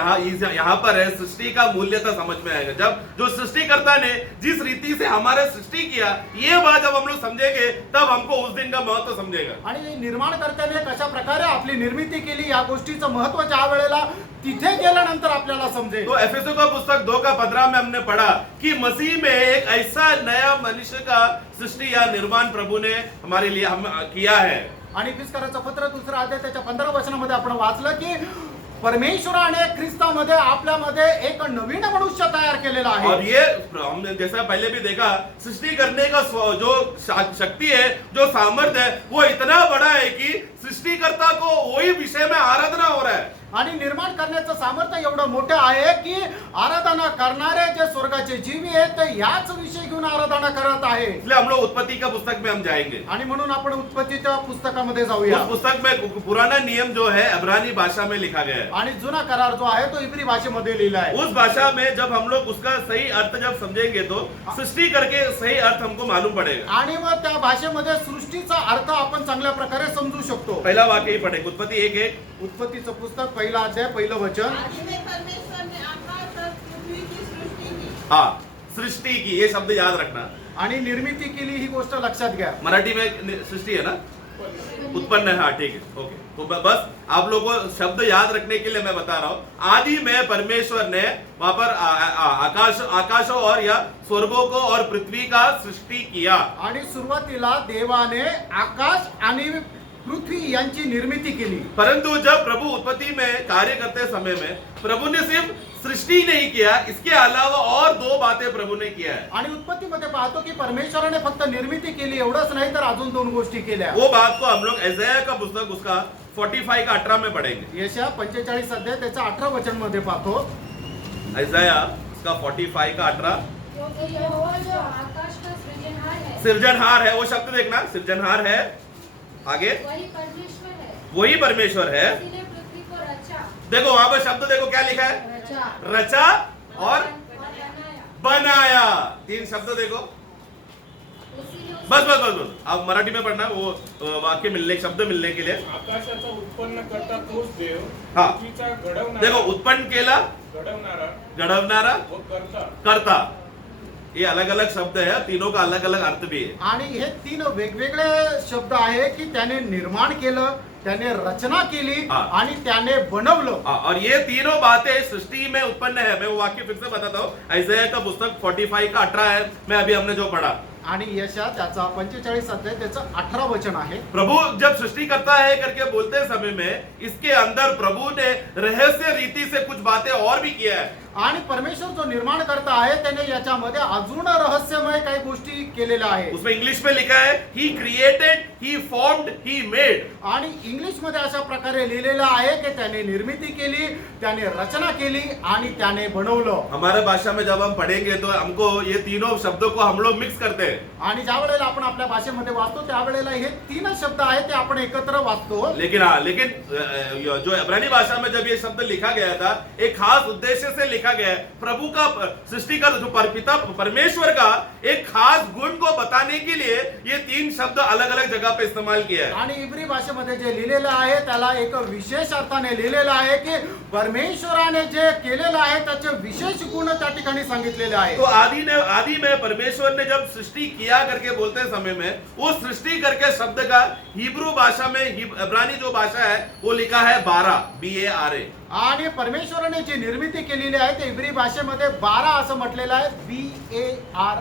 यहाँ पर है सृष्टि का मूल्यता समझ में आएगा. जब जो सृष्टिकर्ता ने जिस रीति से हमारे सृष्टि किया, ये बात जब हम लोग समझेंगे तब हमको उस दिन का महत्व समझेगा. आणि निर्माणकर्त्याने कशा प्रकारे आपली निर्मिती केली या गोष्टीचं महत्व ज्या वेळेला तिथे गेल्यानंतर आपल्याला समजेल. तो एफेसो का पुस्तक 2:15 में हमने पढ़ा कि मसीह में एक ऐसा नया मनुष्य का सृष्टि या निर्माण प्रभु ने हमारे लिए हम किया है. आणि फिसकाराचं पत्र 2 अध्याय त्याच्या 15 वचनामध्ये आपण वाचलं की परमेश्वराने ख्रिस्तामध्ये आपल्यामध्ये एक नवीन मनुष्य तयार केलेला और आहे. ये हमने जैसा पहले भी देखा सृष्टि करने का जो शक्ति है, जो सामर्थ्य है, वो इतना बड़ा है कि सृष्टिकर्ता को वही विषय में आराधना हो रहा है. आणि निर्माण करण्याचं सामर्थ्य एवढं मोठं आहे की आराधना करणारे जे स्वर्गाचे जीवी आहेत ते याच विषय घेऊन आराधना करत आहे. इसलिए हम लोग उत्पत्ति का पुस्तक में हम जाएंगे. आणि म्हणून आपण उत्पत्तीच्या पुस्तकामध्ये जाऊया. उस पुस्तक में पुराना नियम जो है इब्रानी भाषा में लिखा गया है. आणि जुना करार जो आहे तो इब्री भाषेमध्ये लिहिला आहे. उस भाषा में जब हम लोग उसका सही अर्थ जब समझेंगे तो सृष्टि करके सही अर्थ हमको मालूम पड़ेगा. आणि मग त्या भाषेमध्ये सृष्टीचा अर्थ आपण चांगल्या प्रकारे समजू शकतो. पहला वाक्य ही पढ़ेंगे उत्पत्ति 1:1. उत्पत्तीचं पुस्तक 1 अध्याय 1 वचन. आदि में परमेश्वर ने आकाश और पृथ्वी की सृष्टि की. हाँ, सृष्टि की ये शब्द याद रखना. आणि निर्मिती केली ही गोष्ट लक्षात घ्या. मराठी में सृष्टि है ना, उत्पन्न है. हाँ ठीक है, ओके. तो बस आप लोगों को शब्द याद रखने के लिए मैं बता रहा हूँ. आदि में परमेश्वर ने वहां पर आकाशों और या स्वर्गों को और पृथ्वी का सृष्टि किया. आणि सुरुवातीला देवाने आकाश आणि पृथ्वी यांची निर्मिती केली. परंतु जब प्रभु उत्पत्ति में कार्य करते समय में प्रभु ने सिर्फ सृष्टि नहीं किया, इसके अलावा और 2 बातें प्रभु ने किया है. आणि उत्पत्तीमध्ये पाहतो की परमेश्वराने फक्त निर्मिती केली एवढंच नाही तर अजून 2 गोष्टी केल्या. वो बात को हम लोग यशायाह का पुस्तक उसका 45 का 18 में पढ़ेंगे. यशया 45 अध्याय त्याचा 18 वचन मध्ये पाहतो. यशायाह उसका 45 का 18. क्योंकि यहोवा जो आकाश का सृजनहार है, सृजनहार है, वो शब्द देखना, सृजनहार है. आगे वही परमेश्वर है, वही परमेश्वर है. उसी ने पृथ्वी को रचा, देखो वहां पर शब्द देखो क्या लिखा है, रचा रचा और बनाया, बनाया. 3 शब्द देखो. उसी ने उस- बस बस बस बस आप मराठी में पढ़ना, वो वाक्य मिलने, शब्द मिलने के लिए. आकाशाचा उत्पन्न करता तोच देव, हा. पृथ्वीचा घडवणारा, देखो उत्पन्न केला, घडवणारा, व करता. करता. ये अलग अलग शब्द है, तीनों का अलग अलग अर्थ भी है. आणि हे 3 वेगवेगळे शब्द आहे की त्याने निर्माण केलं, त्याने रचना केली हा. आणि त्याने बनवलं. और ये तीनों बातें सृष्टि में उत्पन्न है. मैं वो वाक्य फिर से बताता हूँ. यशायाह का पुस्तक 45 का 18 है, मैं अभी हमने जो पढ़ा. आणि यशा त्याचा 45 अध्याय त्याचं 18 वचन आहे. प्रभु जब सृष्टि करता है करके बोलते समय में इसके अंदर प्रभु ने रहस्य रीति से कुछ बातें और भी किया है. आणि परमेश्वर जो निर्माण करता आहे त्याने याच्यामध्ये अजून रहस्यमय काही गोष्टी केलेल्या आहेत. उसमें इंग्लिश में लिखा है he created, he formed, he made. आणि इंग्लिश मध्ये अशा प्रकारे लिहिलेलं आहे की त्याने निर्मिती केली, त्याने रचना केली आणि त्याने बनवलं. हमारे भाषा में जब हम पढ़ेंगे तो हमको ये तीनों शब्दों को हम लोग मिक्स करते हैं. आणि ज्या वेळेला आपण आपल्या भाषेमध्ये वाचतो त्यावेळेला हे 3 शब्द आहेत ते आपण एकत्र वाचतो. लेकिन जो इब्रानी भाषा में जब ये शब्द लिखा गया था, एक खास उद्देश्य से लिखा गया है. प्रभु का सृष्टि का जो पिता परमेश्वर का एक खास गुण को बताने के लिए ये 3 शब्द अलग अलग जगह पे इस्तेमाल किया है. आणि इब्री भाषेमध्ये जे लिहिलेलं आहे त्याला एक विशेष अर्थाने लिहिलेलं आहे की परमेश्वराने जे केलेलं आहे त्याचे विशेष गुण त्या ठिकाणी सांगितलेले आहेत. तो आदि में परमेश्वर ने जब सृष्टि किया करके बोलते समय में वो सृष्टि करके शब्द का हिब्रू भाषा में इब्रानी जो भाषा है वो लिखा है बारा, BARA. आणि परमेश्वराने जी निर्मिती केलेली आहे ते इब्री भाषेमध्ये 12 असं म्हटलेलं आहे, BARA.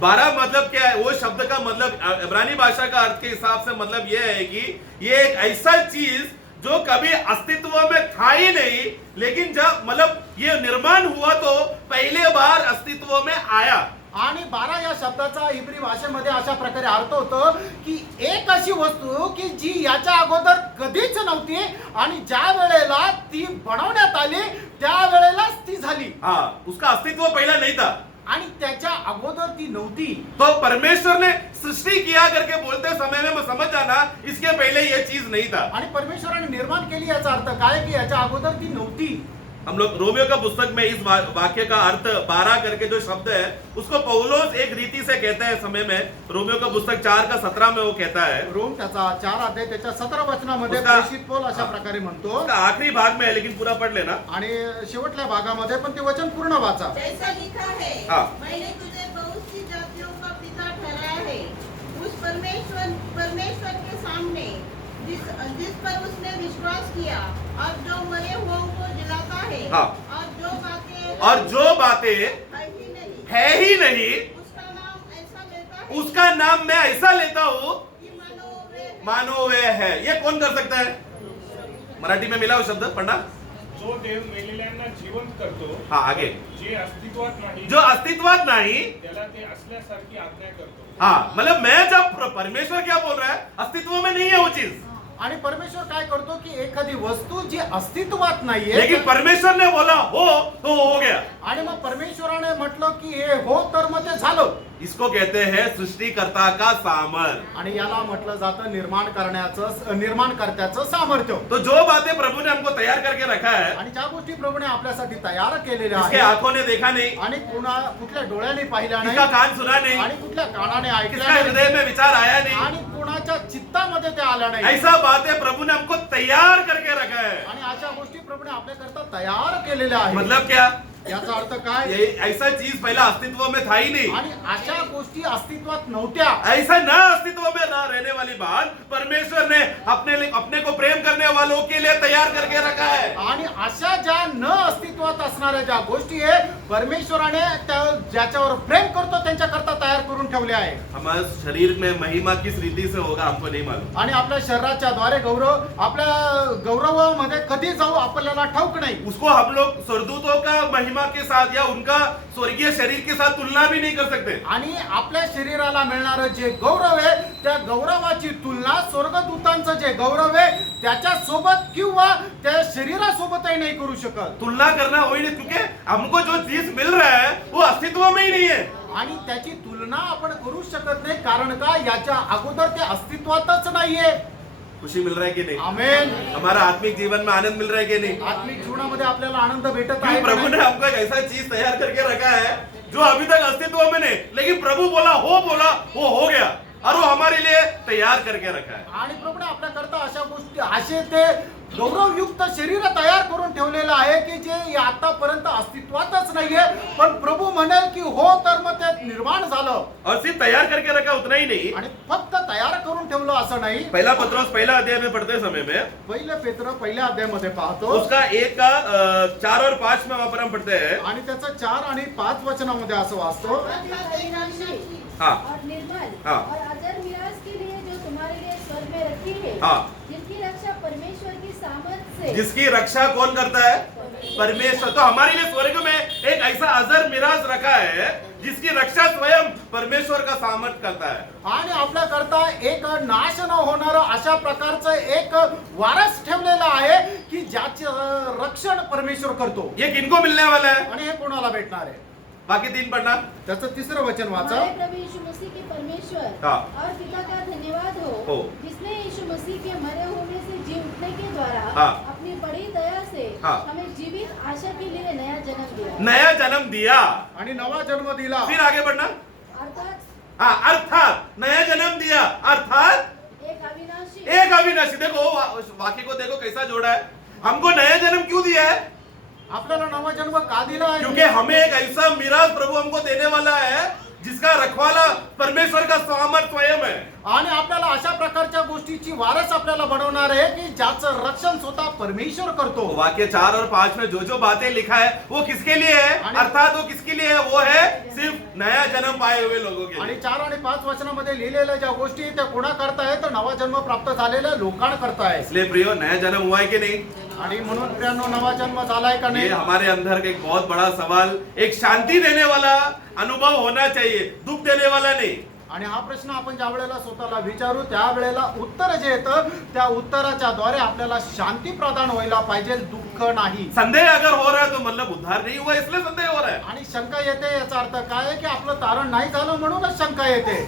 12 मतलब क्या है? वो शब्द का मतलब इब्रानी भाषा का अर्थ के हिसाब से मतलब ये है कि ये एक ऐसा चीज जो कभी अस्तित्व में था ही नहीं, लेकिन जब मतलब ये निर्माण हुआ तो पहले बार अस्तित्व में आया. आणि 12 या शब्दाचा इब्री भाषेमध्ये अशा प्रकारे अर्थ होतो की एक अशी वस्तू की जी याच्या अगोदर कधीच नव्हती आणि ज्या वेळेला ती बनवण्यात आली त्या वेळेलाच ती झाली हाँ, उसका अस्तित्व पहला नहीं था. आणि त्याच्या अगोदर ती नव्हती. तो परमेश्वर ने सृष्टि किया करके बोलते समय में समझ जाना इसके पहले ये चीज नहीं था. आणि परमेश्वराने निर्माण केली याचा अर्थ काय की याच्या अगोदर ती नव्हती. हम लोग रोमियो का पुस्तक में इस वाक्य का अर्थ 12 करके जो शब्द है उसको पौलोस एक रीति से कहते हैं समय में. रोमियो का पुस्तक 4 का 17 में वो कहता है. रोम त्याचा 4 अध्याय त्याच्या 17 वचनामध्ये उसका- प्रेषित पौल अशा प्रकारे म्हणतो. उसका आखिरी भाग में है लेकिन पूरा पढ़ लेना. आणि शेवटल्या भागामध्ये पण ते वचन पूर्ण वाचा. जैसा लिखा है, हाँ. मैंने तुझे बहुत सी जातियों का पिता ठहराया है, उस परमेश्वर के सामने जिस पर उसने विश्वास किया और जो मरे हुओं को जिलाता है, हाँ. और जो बातें है ही नहीं उसका नाम मैं ऐसा लेता हूँ कि मानो वे है. ये कौन कर सकता है? मराठी में मिला वो शब्द पढ़ना. जो देव मेलेल्यांना जिवंत करतो, हाँ, आगे. जे अस्तित्वात नाही जो अस्तित्वात नहीं, त्याला ते असल्यासारखी आज्ञा करतो. हाँ मतलब मैं जब परमेश्वर क्या बोल रहा है, अस्तित्व में नहीं है वो चीज, आणि परमेश्वर काय करतो की एखादी वस्तू जी अस्तित्वात नाहीये लेकिन परमेश्वर ने बोला हो तो हो गया. आणि मग परमेश्वराने म्हटलं की हे हो तर मग ते झालं. इसको कहते हैं सृष्टिकर्ता का सामर्थ. आणि याला म्हटलं जातं निर्माणकर्त्याचं सामर्थ्य. तो जो बातें प्रभु ने हमको तैयार करके रखा है, आणि ज्या गोष्टी प्रभूने आपल्यासाठी तयार केलेल्या इसके आहेत आंखों ने देखा नहीं, आणि कुठल्या डोळ्याने पाहिल्या नाही इसका कान सुना नहीं, आणि कुठल्या कानाने किसका ऐकल्या हृदय नाही में विचार आया नहीं, आणि कुणाच्या चित्तामध्ये ते आल्या नाही. ऐसा बातें प्रभु ने हमको तैयार करके रखा है. आणि अशा गोष्टी प्रभूने आपल्याकरता तयार केलेल्या आहेत. मतलब क्या? याचा अर्थ काय? ये ऐसा चीज पहला अस्तित्व में था ही नहीं. आणि अशा गोष्टी अस्तित्वात नव्हत्या. ऐसा न अस्तित्व में न रहने वाली बात परमेश्वर ने अपने को प्रेम करने वालों के लिए तैयार करके रखा है. आणि अशा ज्या न अस्तित्वात असणाऱ्या ज्या गोष्टी आहे परमेश्वराने ज्याच्यावर प्रेम करतो त्यांच्याकरता तयार करून ठेवले आहे. हमारे शरीर में महिमा किस रीति से होगा हमको नहीं मालूम. आणि आपल्या शरीराच्या द्वारे आपल्या गौरवामध्ये कधी जाऊ आपल्याला ठाऊक नाही. उसको हम लोग स्वर्गदूतों का महिमा के साथ या उनका स्वर्गीय शरीर के साथ तुलना भी नहीं कर सकते. आणि आपल्या शरीराला मिळणारं जे गौरव आहे त्या गौरवाची तुलना स्वर्गदूतांचं जे गौरव आहे त्याच्या सोबत किंवा त्या शरीरासोबतही नाही करू शकत. तुलना करना वही नहीं, क्योंकि हमको जो चीज मिल रहा है वो अस्तित्व में ही नहीं है. आणि त्याची तुलना आपण करू शकत नाही कारण का याच्या अगोदर ते अस्तित्वातच नाहीये. खुशी मिल रहा है कि नहीं? आमेन. हमारा आत्मिक जीवन में आनंद मिल रहा है कि नहीं? आत्मिक जीवनामध्ये आपल्याला आनंद भेटत क्यों आहे. प्रभु ने हमको एक ऐसा चीज तैयार करके रखा है जो अभी तक अस्तित्व में नहीं, लेकिन प्रभु बोला वो हो गया और वो हमारे लिए तैयार करके रखा है. आणि प्रभूने आपल्याकरता अशा गोष्टी असे ते गौरवयुक्त शरीर तयार करून ठेवलेलं आहे की जे आतापर्यंत अस्तित्वातच नाहीये पण प्रभू म्हणेल की हो तर मग ते निर्माण झालं. और सिर्फ तैयार करके रखा उतना ही नहीं, आणि फक्त तयार करून ठेवलं असं नाही. पहला पत्रोस पहला अध्याय में पढ़ते समय में पहिलं पेत्र पहिल्या अध्यायामध्ये पाहतो उसका 1 का 4 और 5 में वहां पर हम पढ़ते हैं. आणि त्याचं 4 आणि 5 वचनामध्ये असं वाचतो. हाँ. और निर्मल हाँ. और अजर मिराज के लिए जो तुम्हारे लिए स्वर्ग में रखी है, हाँ. जिसकी रक्षा परमेश्वर की सामर्थ से जिसकी रक्षा कौन करता है? परमेश्वर. तो हमारे लिए स्वर्ग में एक ऐसा अजर मिराज रखा है जिसकी रक्षा स्वयं परमेश्वर का सामर्थ करता है. आणि आपल्याकरता एक नाश न होणार अशा प्रकारचं एक वारस ठेवलेलं आहे की ज्याचं रक्षण परमेश्वर करतो. ये किनको मिलने वाला है? आणि हे कोणाला भेटणार आहे? बाकी 3 पढ़ना. त्याचं 3रं वचन वाचा. हमारे प्रभु यीशु मसीह के परमेश्वर हाँ. और पिता का धन्यवाद हो. हो जिसने यीशु मसीह के मरे होने से जी उठने के द्वारा हाँ. अपनी बड़ी दया से हाँ. हमें जीवित आशा के लिए नया जन्म दिया. नया जन्म दिया. आणि नवा जन्म दिला. फिर आगे बढ़ना. अर्थात हाँ, अर्थात नया जन्म दिया अर्थात एक अविनाशी. देखो वाक्य को देखो कैसा जोड़ा है. हमको नया जन्म क्यों दिया है? आपल्याला नवा जन्म का दिला आहे? क्योंकि हमें एक ऐसा मिराज प्रभु हमको देने वाला है जिसका रखवाला परमेश्वर का सामर्थ स्वयं है। आणि आपल्याला अशा प्रकारच्या गोष्टीची वारस आपल्याला बनवणार आहे की ज्याचं रक्षण स्वतः परमेश्वर करतो. तो वाक्य 4 और 5 में जो जो बातें लिखा है वो किसके लिए है, अर्थात वो किसके लिए है, वो है सिर्फ नया जन्म पाए हुए लोगों के आणि लिए. 4 आणि 5 वचनामध्ये लिहिलेल्या ज्या गोष्टी आहेत, त्या कोणा करता आहे तर नवा जन्म प्राप्त झालेल्या लोकांकरता आहे. इसलिए प्रियो, नया जन्म हुआ है कि नहीं? आणि म्हणून प्रियांनो, नवा जन्म झालाय का ये नाही? हमारे अंदर का एक बहुत बड़ा सवाल, एक शांति देने वाला अनुभव होना चाहिए, दुख देने वाला नहीं. आणि हा प्रश्न आपण ज्या वेळेला स्वतःला विचारू त्यावेळेला उत्तर जे येतं त्या उत्तराच्या द्वारे आपल्याला शांती प्रदान व्हायला पाहिजे, दुःख नाही. संदेह अगर हो रहा है तो मतलब उद्धार नहीं हुआ इसलिए संदेह हो रहा है. आणि शंका येते, याचा अर्थ काय आहे की आपलं तारण नाही झालं म्हणूनच शंका येते.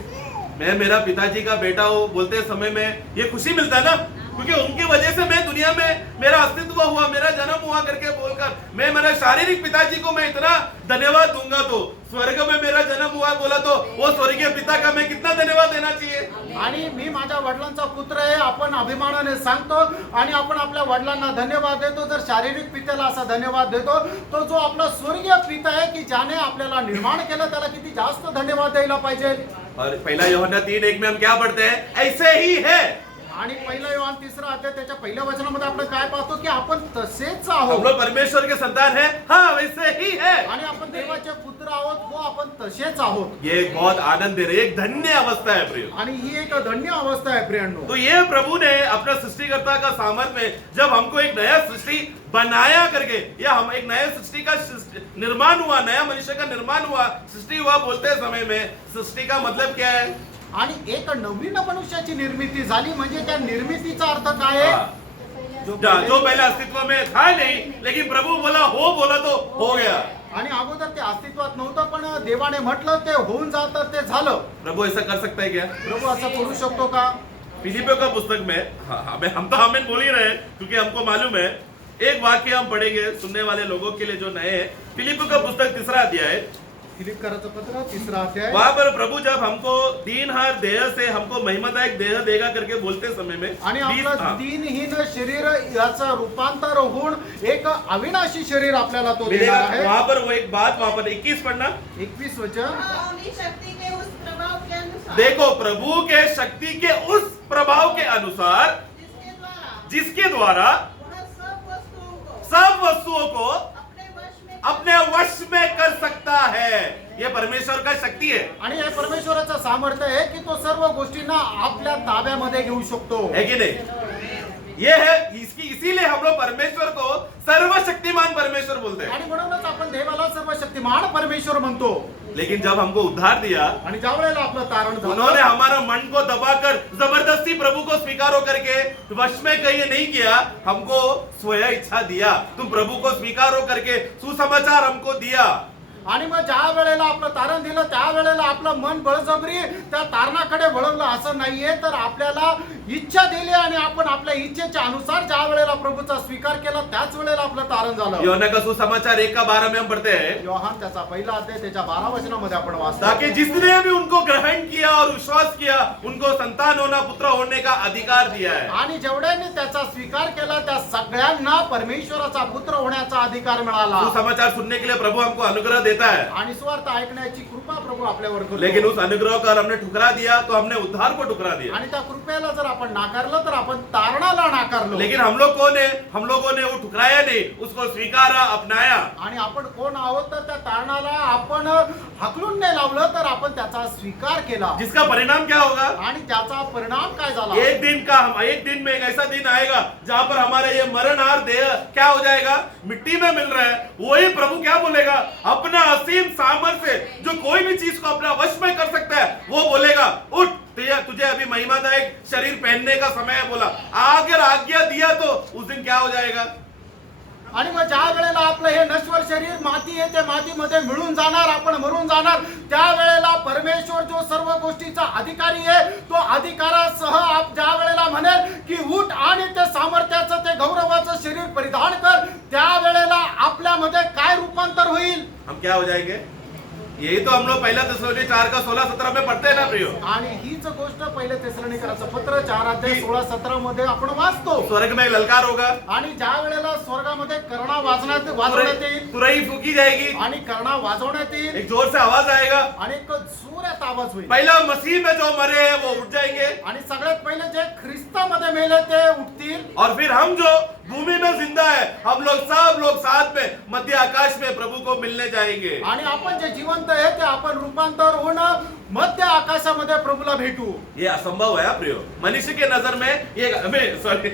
मैं मेरा पिताजी का बेटा हूँ बोलते समय में ये खुशी मिलता है ना, क्योंकि उनकी वजह से मैं दुनिया में मेरा अस्तित्व हुआ, मेरा जन्म हुआ करके बोलकर मैं मेरे शारीरिक पिताजी को मैं इतना धन्यवाद दूंगा, तो स्वर्ग में मेरा जन्म हुआ बोला तो वो स्वर्गीय पिता का मैं कितना धन्यवाद देना चाहिए. आणि मी माझ्या वडिलांचा पुत्र आहे आपण अभिमानाने सांगतो आणि आपण आपल्या वडिलांना धन्यवाद देतो. जर शारीरिक पित्याला असा धन्यवाद देतो तो जो आपला स्वर्गीय पिता आहे की ज्याने आपल्याला निर्माण केलं त्याला किती जास्त धन्यवाद द्यायला पाहिजे. और पहला यूहन्ना 3:1 में हम क्या पढ़ते हैं, ऐसे ही है. आणि पहिला योहान 3 अध्याय त्याच्या पहिल्या वचनामध्ये आपण काय पाहतो की आपण तसेच हम आहोत लोग परमेश्वर के संतान है, हाँ वैसे ही है. आणि आपण देवाचे पुत्र आहोत व आपण तसेच आहोत. ये एक बहुत आनंद दे रही है, एक धन्य अवस्था है प्रियो. आणि ही एक धन्य अवस्था आहे प्रियांनो. तो ये प्रभु ने अपना सृष्टिकर्ता का सामर्थ में जब हमको एक नया सृष्टि बनाया करके, या हम एक नया सृष्टि का निर्माण हुआ, नया मनुष्य का निर्माण हुआ, सृष्टि हुआ बोलते समय में सृष्टि का मतलब क्या है? आणि एक नवीन मनुष्याची निर्मिती झाली म्हणजे त्या निर्मितीचा अर्थ काय आहे? जो पहले अस्तित्व में था नहीं, लेकिन प्रभु बोला हो, बोला तो हो गया. आणि अगोदर ते अस्तित्वात नव्हतं पण देवाने म्हटलं ते होऊन जातं, ते झालं. प्रभु ऐसा कर सकता है क्या? प्रभू असं करू शकतो का? फिलिपियों का पुस्तक में हम तो आमीन बोल ही रहे हैं, क्योंकि हमको मालूम है. एक वाक्य हम पढ़ेंगे सुनने वाले लोगों के लिए जो नए हैं. फिलिपियों का पुस्तक 3 अध्याय, फिलिप्पियराचं पत्र 3 अध्याय. वहां पर प्रभु जब हमको दीनहार देह से हमको महिमादायक देह देगा करके बोलते समय में आणि आपलं दीनहीन शरीर याचं रूपांतर होऊन एक अविनाशी शरीर आपल्याला तो मिलेगा. देणार आहे. वहां पर वो एक बात, वहां पर 21 पढ़ना. 21 वचन. अपनी शक्ति के उस प्रभाव के अनुसार देखो, प्रभु के शक्ति के उस प्रभाव के अनुसार जिसके द्वारा वह सब वस्तुओं को अपने वश में अपने वश में कर सकता है. ये परमेश्वर का शक्ति है. आणि हे परमेश्वराचं सामर्थ्य आहे की तो सर्व गोष्टींना आपल्या ताब्यामध्ये घेऊ शकतो. है कि नहीं? ये है, इसीलिए हम लोग परमेश्वर को सर्वशक्तिमान परमेश्वर बोलते हैं. आणि म्हणूनच आपण देवाला सर्वशक्तिमान परमेश्वर म्हणतो. लेकिन जब हमको उद्धार दिया, आणि ज्या वेळेला आपलं तारण उन्होंने झालं हमारा मन को दबाकर जबरदस्ती प्रभु को स्वीकारो करके वश में कहीं नहीं किया, हमको स्वयं इच्छा दिया. तुम प्रभु को स्वीकारो करके सुसमाचार हमको दिया. आणि मग ज्या वेळेला आपलं तारण दिलं त्या वेळेला आपलं मन बळजबरी त्या तारणाकडे वळवलं असं नाहीये, तर आपल्याला इच्छा दिली आणि आपण आपल्या इच्छेच्या अनुसार ज्या वेळेला प्रभूचा स्वीकार केला त्याच वेळेला आपलं तारण झालं. यूहन्ना का सुसमाचार 1:12 में हम पढ़ते हैं, योहान त्याचा पहिला अध्याय त्याच्या 12 वचनामध्ये आपण वाचतो. ताकि जिसने भी उनको ग्रहण किया और विश्वास किया उनको संतान होना, पुत्र होने का अधिकार दिया है. आणि जेवढ्यांनी त्याचा स्वीकार केला त्या सगळ्यांना परमेश्वराचा पुत्र होण्याचा अधिकार मिळाला. सुसमाचार सुनने के लिए प्रभु हमको अनुग्रह देता है. आणि स्वार्थ ऐकण्याची कृपा प्रभू आपल्यावर करतो. लेकिन उस अनुग्रह को हमने ठुकरा दिया तो हमने उद्धार को ठुकरा दिया. आणि त्या कृपेला जर आपण नाकारलं तर आपण तारणाला नाकारलो. लेकिन हम लोगों ने वो ठुकराया नहीं, उसको स्वीकारा, अपनाया. आणि आपण कोण आहोत तर त्या तारणाला आपण हकलून नाही लावलं, तर आपण त्याचा स्वीकार केला. जिसका परिणाम क्या होगा? आणि त्याचा परिणाम काय झाला? एक दिन में एक ऐसा दिन आएगा जहां पर हमारे ये मरणहार देह क्या हो जाएगा, मिट्टी में मिल रहा है. वही प्रभु क्या बोलेगा, अपना असीम सामर्थ्य से जो कोई भी चीज को अपना वश में कर सकता है वो बोलेगा, उठ, तुझे अभी महिमादायक शरीर पहनने का समय है. बोला, अगर आज्ञा दिया तो उस दिन क्या हो जाएगा? आणि मग ज्या वेळेला आपलं हे नश्वर शरीर माती आहे ते मातीमध्ये मिळून जाणार, आपण मरून जाणार, त्या वेळेला परमेश्वर जो सर्व गोष्टीचा अधिकारी आहे तो अधिकारासह ज्या वेळेला म्हणेल की उठ आणि ते सामर्थ्याचं ते गौरवाचं शरीर परिधान कर, त्या वेळेला आपल्यामध्ये काय रूपांतर होईल? हम क्या हो जाएंगे? यही तो हम लोग पहला थिस्सलुनीके 4:16-17 में पढ़ते हैं ना प्रियो। आणि हीच गोष्ट पहिले तेसलोनिकराचं पत्र 4:16-17 मध्ये आपण वाचतो. स्वर्ग में एक ललकार होगा, आणि ज्या वेळेला स्वर्गामध्ये कर्णा वाजवण्यात येईल तुरही फूकी जाएगी, आणि कर्णा वाजवण्यात येईल एक जोर से आवाज आएगा, आणि एक जोरात आवाज होईल. पहला मसीह में जो मरे हैं वो उठ जाएंगे, आणि सगळ्यात पहिले जे ख्रिस्तामध्ये मेले ते उठतील. और फिर हम जो भूमि में जिंदा है हम लोग सब लोग साथ में मध्य आकाश में प्रभु को मिलने जाएंगे। आणि आपण जे जिवंत आहे ते आपण रूपांतर होणं मध्य आकाशामध्ये प्रभूला भेटू. ये असंभव है प्रियो। मनुष्य के नजर में ये सॉरी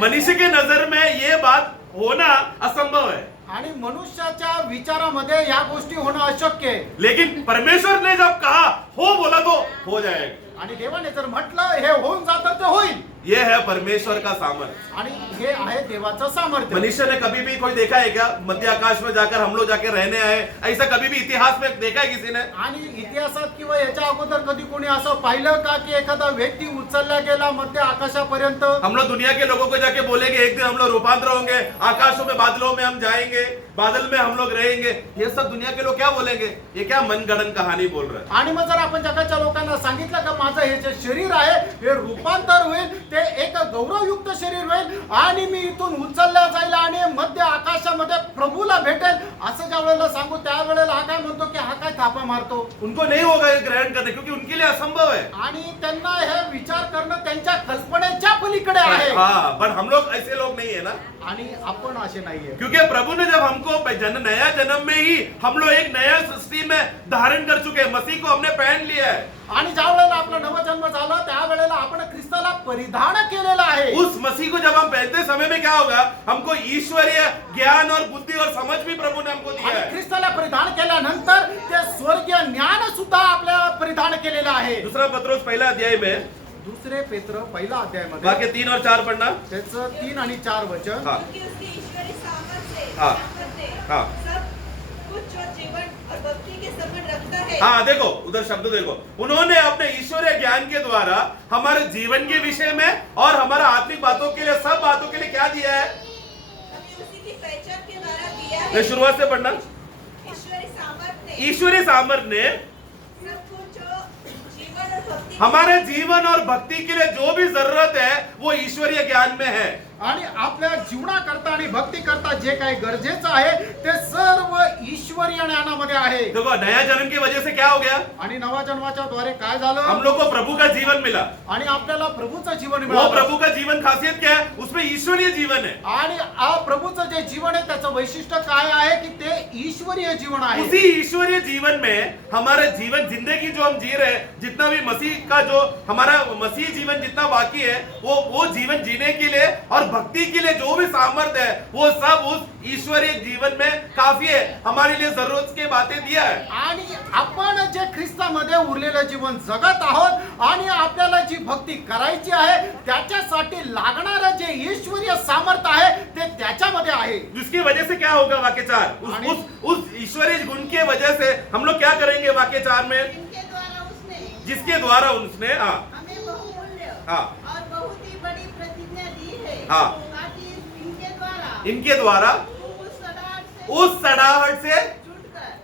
मनुष्य के नजर में ये बात होना असंभव है, आणि मनुष्याच्या विचारामध्ये या गोष्टी होणं अशक्य आहे. लेकिन परमेश्वर ने जब कहा हो बोला तो हो जाएगा। आणि देवाने जर म्हटलं हे होऊन जातं ते होईल. ये है परमेश्वर का सामर्थ्य। आणि हे आहे देवाचं सामर्थ्य. मनुष्य ने कभी भी कोई देखा है क्या मध्य आकाश में जाकर हम लोग जाके रहने आए? ऐसा कभी भी इतिहास में देखा है किसी ने? आणि इतिहासात किंवा याच्या अगोदर कधी कोणी असं पाहिलं का की एखादा व्यक्ती उचलला गेला मध्य आकाशापर्यंत? हम लोग दुनिया के लोगों को जाके बोलेंगे एक दिन हम लोग रूपांतर होंगे, आकाशों में बादलों में हम जाएंगे, बादल में हम लोग रहेंगे। ये सब दुनिया के लोग क्या बोलेंगे? ये क्या मनगढ़ंत कहानी बोल रहे हैं। आणि मग जर आपण जगाच्या लोकांना सांगितलं का माझं हे जे शरीर आहे हे रूपांतर होईल, ते एक गौरवयुक्त शरीर होईल आणि मी इथून उचलला जाईल आणि मध्य आकाशामध्ये प्रभूला भेटेल, असं ज्या वेळेला सांगू त्यावेळेला हा काय म्हणतो की हा काय थापा मारतो. उनको नहीं होगा ये ग्रहण करने, क्योंकि उनके लिए असंभव है। आणि त्यांना हे विचार करणं त्यांच्या कल्पनेच्या पलीकडे आहे. हाँ, पर हम लोग ऐसे लोग नहीं है ना, आणि आपण असे नाहीये. क्योंकि प्रभु ने जब हमको नया जन्म में ही हम लोग एक नया सृष्टि में धारण कर चुके हैं, मसीह को हमने पहन लिया है। आणि ज्या वेळेला आपला नवजन्म झाला त्यावेळेला आपण ख्रिस्ताला परिधान केलेला आहे. उस मसीह को जब हम पहनते समय में क्या होगा? हमको ईश्वरीय ज्ञान और बुद्धि और समझ भी प्रभु ने हमको दिया आणि है। ख्रिस्ताला परिधान केल्यानंतर ते स्वर्गीय ज्ञान सुद्धा आपल्या परिधान केलेलं आहे. दूसरा पत्रोस पहला अध्याय में दुसरे पेत्र पहिला अध्यायामध्ये वाक्य 3 और 4 पढ़ना। त्याचं 3 आणि 4 वचन. हाँ। क्योंकि उसकी ईश्वरी सामर्थ्य हाँ। हाँ। सब कुछ जो जीवन और भक्ति के संबंध रखता है। हाँ, देखो उधर शब्द देखो, उन्होंने अपने ईश्वरीय ज्ञान के द्वारा हमारे जीवन के विषय में और हमारा आत्मिक बातों के लिए, सब बातों के लिए क्या दिया है? हमें उसी की पहचान के द्वारा दिया ये है। शुरुआत से पढ़ना। ईश्वरी सामर्थ्य ईश्वरीय सामर्थ्य ने सब कुछ जो जीवन और भक्ति हमारे जीवन और भक्ति के लिए जो भी जरूरत है वो ईश्वरीय ज्ञान में है। आणि आपल्या जीवनाकरता आणि भक्ती करता जे काही गरजेचं आहे ते सर्व ईश्वरीय ज्ञानामध्ये आहे. देखो नया जन्म की वजह से क्या हो गया? आणि नवा जन्माच्या द्वारे काय झालं? हम लोग को प्रभु का जीवन मिला। आणि आपल्याला प्रभूचं जीवन वो मिळालं. प्रभु का जीवन खासियत क्या है? उसमें ईश्वरीय जीवन है। आणि प्रभूचं जे जीवन आहे त्याचं वैशिष्ट्य काय आहे की ते ईश्वरीय जीवन आहे. उसी ईश्वरीय जीवन में हमारा जीवन, जिंदगी जो हम जी रहे हैं, जितना भी मसीह का जो हमारा मसीह जीवन जितना बाकी है वो जीवन जीने के लिए और भक्ति के लिए जो भी सामर्थ्य है वो सब उस ईश्वरीय जीवन में काफी है। हमारे लिए जरूरत की बातें दिया है। आणि आपण जे ख्रिस्तामध्ये उरलेलं जीवन जगत आहोत आणि आपल्याला जी भक्ती करायची आहे त्याच्यासाठी लागणारं जे ईश्वरीय सामर्थ्य आहे ते त्याच्यामध्ये आहे. जिसकी वजह से क्या होगा? वाक्य 4, उस ईश्वरीय गुण के वजह से हम लोग क्या करेंगे? वाक्य 4 में इनके द्वारा उसने जिसके द्वारा उसने हमें बहुमूल्य हाँ। और बहुत ही बड़ी प्रतिज्ञा दी है। हाँ। ताकि इनके द्वारा उस सड़ाहट से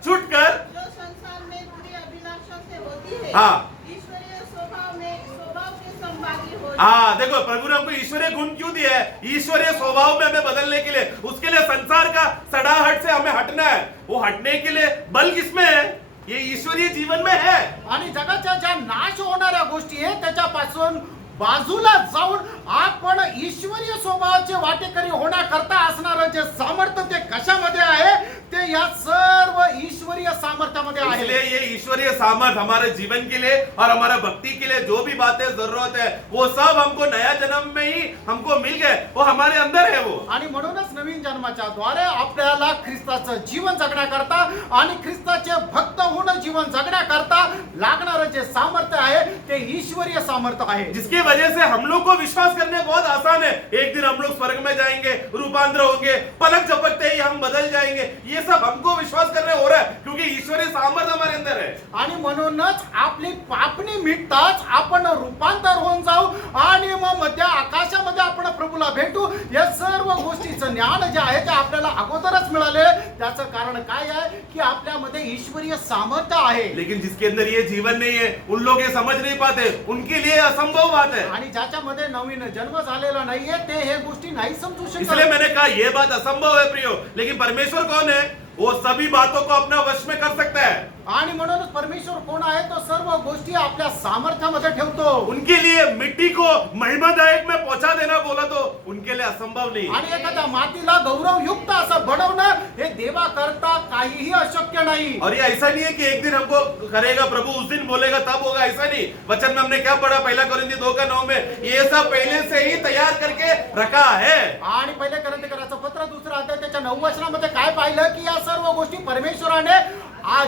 छूटकर जो संसार में बुरी अभिलाषा से होती है, हाँ। ईश्वरीय स्वभाव के संभागी हो हाँ, देखो प्रभु ने हमको ईश्वरीय गुण क्यों दिया है? ईश्वरीय स्वभाव में हमें बदलने के लिए, उसके लिए संसार का सड़ाहट से हमें हटना है। वो हटने के लिए बल किसमें है? ये ईश्वरीय जीवन में है। आणि जगाच्या ज्या नाश होणाऱ्या गोष्टी आहेत त्याच्यापासून बाजूला जाऊन आपण ईश्वरीय स्वभावाचे वाटेकरी होण्याकरता असणारं जे सामर्थ्य ते कशामध्ये आहे? ते या सर्व ईश्वरीय सामर्थ्यामध्ये आहे. इसलिए ये ईश्वरीय सामर्थ हमारे जीवन के लिए और हमारा भक्ति के लिए जो भी बातें जरूरत है वो सब हमको नया जन्म में ही हमको मिल गए, वो हमारे अंदर है वो। आणि म्हणूनच नवीन जन्माच्या द्वारे आपल्याला ख्रिस्ताचं जीवन जगण्याकरता आणि ख्रिस्ताचे भक्त होऊन जीवन जगण्याकरता लागणारं जे सामर्थ्य आहे ते ईश्वरीय सामर्थ्य आहे. जिसकी वजह से हम लोग को विश्वास करने बहुत आसान है। एक दिन हम लोग स्वर्ग में जाएंगे, रूपांतर होंगे, पलक झपकते ही हम बदल जाएंगे। ये सब हमको विश्वास करने हो रहा है क्योंकि ईश्वरीय सामर्थ्य हमारे अंदर है। आणि म्हणूनच आपली पापणी मिटताच आपण रूपांतर होऊन जाऊ आणि मग मध्य आकाशामध्ये आपण प्रभूला भेटू. या सर्व गोष्टीचं ज्ञान जे आहे ते आपल्याला अगोदरच मिळाले. त्याचं कारण काय आहे की आपल्यामध्ये ईश्वरीय सामर्थ्य आहे. लेकिन जिसके अंदर ये जीवन नहीं है उन लोग ये समझ नहीं पाते, उनके लिए असंभव बात है. आणि ज्याच्यामध्ये नवीन जन्म झालेला नाहीये ते हे गोष्टी नाही समजू इसलिए शकत. मैंने कहा ये बात असंभव है प्रियो, लेकिन परमेश्वर कौन है? वो सभी बातों को अपना वश में कर सकता है. आणि म्हणूनच परमेश्वर कोण आहे? तो सर्व गोष्टी आपल्या सामर्थ्यामध्ये ठेवतो. उनके लिए मिट्टी को महिमादायक में पहुंचा देना बोला तो उनके लिए असंभव नहीं. आणि एखाद्या मातीला गौरवयुक्त असं बनवणं हे देवा करता काहीही अशक्य नाही. और ये ऐसा नहीं है कि एक दिन हमको करेगा प्रभु, उस दिन बोलेगा तब होगा, ऐसा नहीं. वचन में हमने क्या पढ़ा? 1 कोरिन्थी 2:9 में ये सब पहले से ही तैयार करके रखा है. आणि पहिले कोरिन्थीकराचं पत्र 2 अध्याय त्याच्या 9 वचनामध्ये काय पाहिलं की या सर्व गोष्टी परमेश्वराने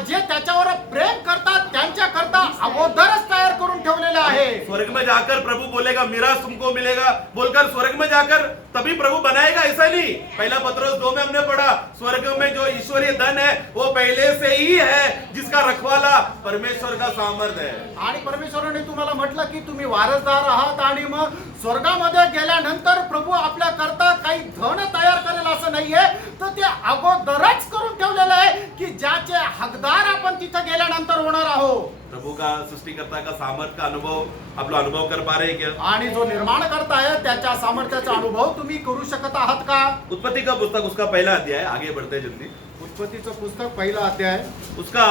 जे त्याच्यावर प्रेम करतात त्यांच्या करता अगोदरच तयार करून ठेवलेले आहे. स्वर्ग में जाकर प्रभु बोलेगा मिराज तुमको मिलेगा बोलकर स्वर्ग में जाकर तभी प्रभु बनाएगा, ऐसा नहीं. 1 पत्रोस 2 में हमने पढ़ा स्वर्ग में जो ईश्वरीय धन है वो पहले से ही है, जिसका रखवाला परमेश्वर का सामर्थ्य है. आणि परमेश्वराने तुम्हाला म्हटलं की तुम्ही वारसदार आहात आणि मग स्वर्गामध्ये गेल्यानंतर प्रभू आपल्या करता काही धन तयार करेल असं नाहीये. तर ते अगोदरच करून ठेवलेलं आहे की ज्याचे हकदार आपण तिथे गेल्यानंतर होणार आहोत. प्रभु का सृष्टिकर्ता का सामर्थ्य का अनुभव आप लोग अनुभव कर पा रहे हैं क्या? आणि जो निर्माण करता है त्याच्या सामर्थ्याचा अनुभव तुम्ही करू शकत आहात का? उत्पत्ति का पुस्तक उसका पहला अध्याय, आगे बढ़ते हैं जल्दी. उत्पत्तीचं पुस्तक पहिला अध्याय उसका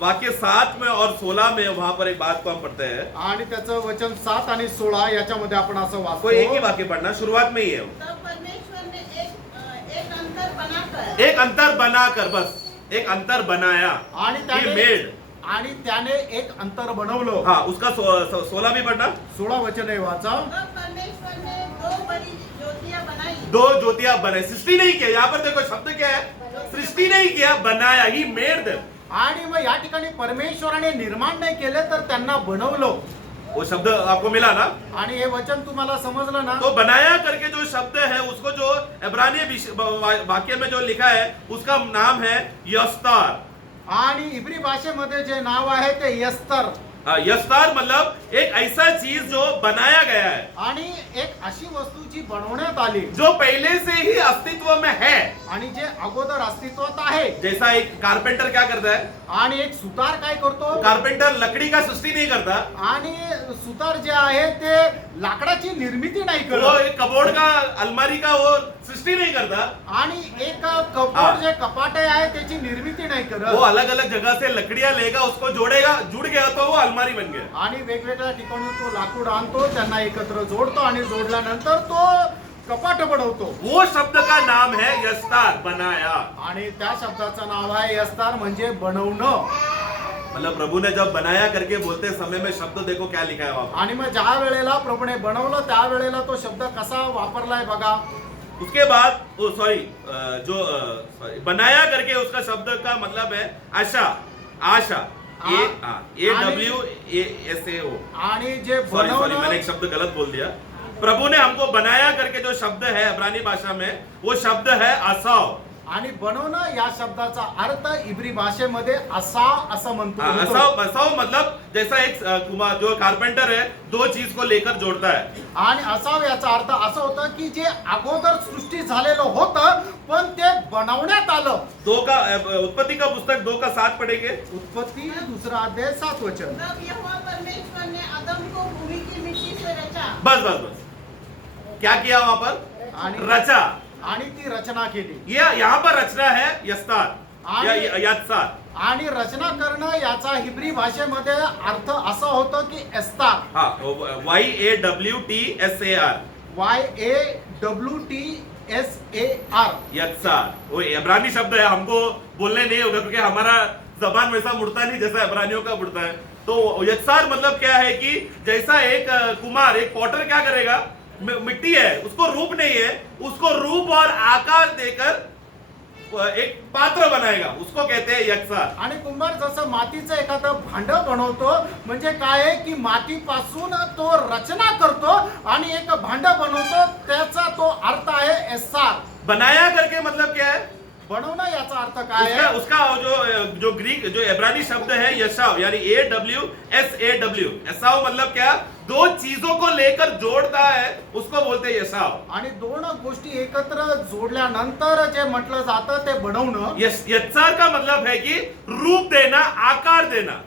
वाक्य 7 में और 16 में वहां पर एक बात को हम पढ़ते हैं. आणि त्याचं वचन 7 आणि 16 याच्यामध्ये आपण असं कोई एक ही वाचतो. वाक्य पढ़ना, शुरुआत में ही है. तब परमेश्वर ने एक अंतर बनाकर एक अंतर बनाकर, बस एक अंतर बनाया. आणि He त्याने made. आणि त्याने एक अंतर बनवलं. हाँ, उसका 16 भी पढ़ना. 16 वचन आहे वाचा. तब परमेश्वर ने दो बड़ी ज्योतियां बनाई. 2 ज्योतियां बनाई. सृष्टि नहीं किया. यहाँ पर देखो शब्द क्या है? सृष्टि नहीं किया, बनाया. He made them. आणि मग या ठिकाणी परमेश्वराने निर्माण नाही केले तर त्यांना बनवलं. वो शब्द आपको मिला ना? आणि हे वचन तुम्हाला समजलं ना? तो बनाया करके जो शब्द है उसको जो इब्रानी वाक्य में जो लिखा है उसका नाम है यस्तार. आणि इब्री भाषेमध्ये जे नाव आहे ते यस्तर. यस्तार मतलब एक ऐसा चीज जो बनाया गया है, आणि एक अशी वस्तू जी बनवण्यात आली जो पहले से ही अस्तित्व में है. आणि जे अगोदर अस्तित्वात आहे. जैसा एक कारपेंटर क्या करता है? आणि एक सुतार काय करतो? कारपेंटर लकड़ी का सृष्टि नहीं करता. आणि सुतार जे आहे ते लाकडाची निर्मिती नाही वो करत. एक कबोर्ड का, अलमारी का वो सृष्टि नहीं करता. आणि एक कपड जे कपाट आहे त्याची निर्मिती नाही वो करत. अलग अलग जगह से लकड़ियां लेगा, उसको जोड़ेगा, जुड़ गया तो वो अलमारी बन गया. आणि वेगवेगळ्या ठिकाणी तो लाकूड आणतो, त्यांना एकत्र जोडतो आणि जोडल्यानंतर तो कपाट बनवतो. वो शब्द का नाम है यस्तार, बनाया. आणि त्या शब्दाचं नाव आहे यस्तार म्हणजे बनवणं. मतलब प्रभु ने जब बनाया करके बोलते समय में शब्द देखो क्या लिखा है वहां पर. आणि मग ज्या वेळेला प्रभूने बनवलं त्या वेळेला तो शब्द कसा वापरलाय बघा. उसके बाद सॉरी बनाया करके उसका शब्द का मतलब है आशा. आशा AWASAO. आणि जे सॉरी मैंने बनवणं एक शब्द गलत बोल दिया. प्रभु ने हमको बनाया करके जो शब्द है इब्रानी भाषा में वो शब्द है असाव. आणि बनवणं या शब्दाचा अर्थ इब्री भाषेमध्ये असा असं म्हणतो. असाव असाव मतलब जैसा एक कुमार जो कारपेंटर है 2 चीज को लेकर जोड़ता है. आणि असाव याचा अर्थ असं होतं की जे अगोदर सृष्टी झालेलं होतं पण ते बनवण्यात आलं. 2 का उत्पत्ति का पुस्तक 2 का 7 पढ़ेंगे. उत्पत्ती 2 अध्याय 7 वचन. तब यहोवा परमेश्वर ने आदम को भूमि की मिट्टी से रचा. बस बस बस. क्या किया वहां पर? आणि रचा. आणि ती रचना केली. ये यहाँ पर रचना है यस्तार या यत्सार. आणि रचना करणं याचा हिब्री भाषेमध्ये अर्थ असा होतो की एस्तार. हाँ YAWTSAR YAWTSAR यत्सार. वो इब्रानी शब्द है, हमको बोलने नहीं होगा क्योंकि हमारा जबान वैसा मुड़ता नहीं जैसा इब्रानियों का मुड़ता है. तो यत्सार मतलब क्या है कि जैसा एक कुमार, एक पॉटर क्या करेगा, मिट्टी है उसको रूप नहीं है, उसको रूप और आकार देकर एक पात्र बनाएगा, उसको कहते हैं यत्सार. आणि कुंभार जसं मातीचं एखादं भांड बनवतो म्हणजे काय आहे की मातीपासून तो रचना करतो आणि एक भांड बनवतो, त्याचा तो अर्थ आहे एस्सार. बनाया करके मतलब क्या है? बनवणं याचा अर्थ काय आहे? उसका जो ग्रीक जो इब्रानी शब्द है यशाव यानी AWSAW. एसाव मतलब क्या? दो चीजों को लेकर जोड़ता है उसको बोलते हैं यशाव। आणि दोन गोष्टी एकत्र जोडल्यानंतर जे म्हटलं जातं ते बनवणं. यत्सार का मतलब है कि रूप देना, आकार देना।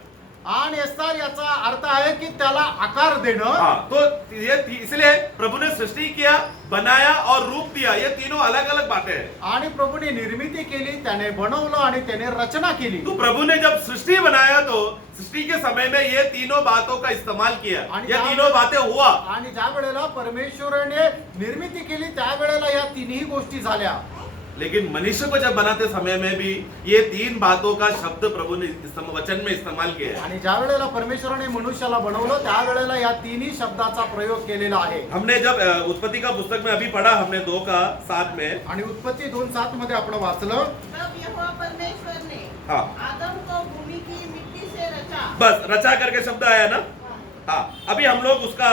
आणि एस्तार याचा अर्थ आहे की त्याला आकार देणं. हाँ, तो ये इसलिए प्रभु ने सृष्टि किया, बनाया और रूप दिया, ये तीनों अलग अलग बातें हैं। आणि प्रभूने निर्मिती केली, त्याने बनवलं आणि त्याने रचना केली. तो प्रभु ने जब सृष्टि बनाया तो सृष्टि के समय में ये तीनों बातों का इस्तेमाल किया, ये तीनों बातें हुआ। आणि ज्या वेळेला परमेश्वराने निर्मिती केली त्यावेळेला या तिन्ही गोष्टी झाल्या. लेकिन मनुष्य को जब बनाते समय में भी ये तीन बातों का शब्द प्रभु ने वचन में इस्तेमाल किया है। आणि ज्या वेळेला परमेश्वराने मनुष्याला बनवलं त्यावेळेला या तिन्ही शब्दाचा प्रयोग केलेला आहे. हमने जब उत्पत्ति का पुस्तक में अभी पढ़ा, हमने 2:7 में, आणि उत्पत्ती 2:7 मध्ये आपण वाचलं. तब यहोवा परमेश्वर ने हाँ आदम को भूमि की मिट्टी से रचा. बस रचा करके शब्द आया ना। हाँ, अभी हम लोग उसका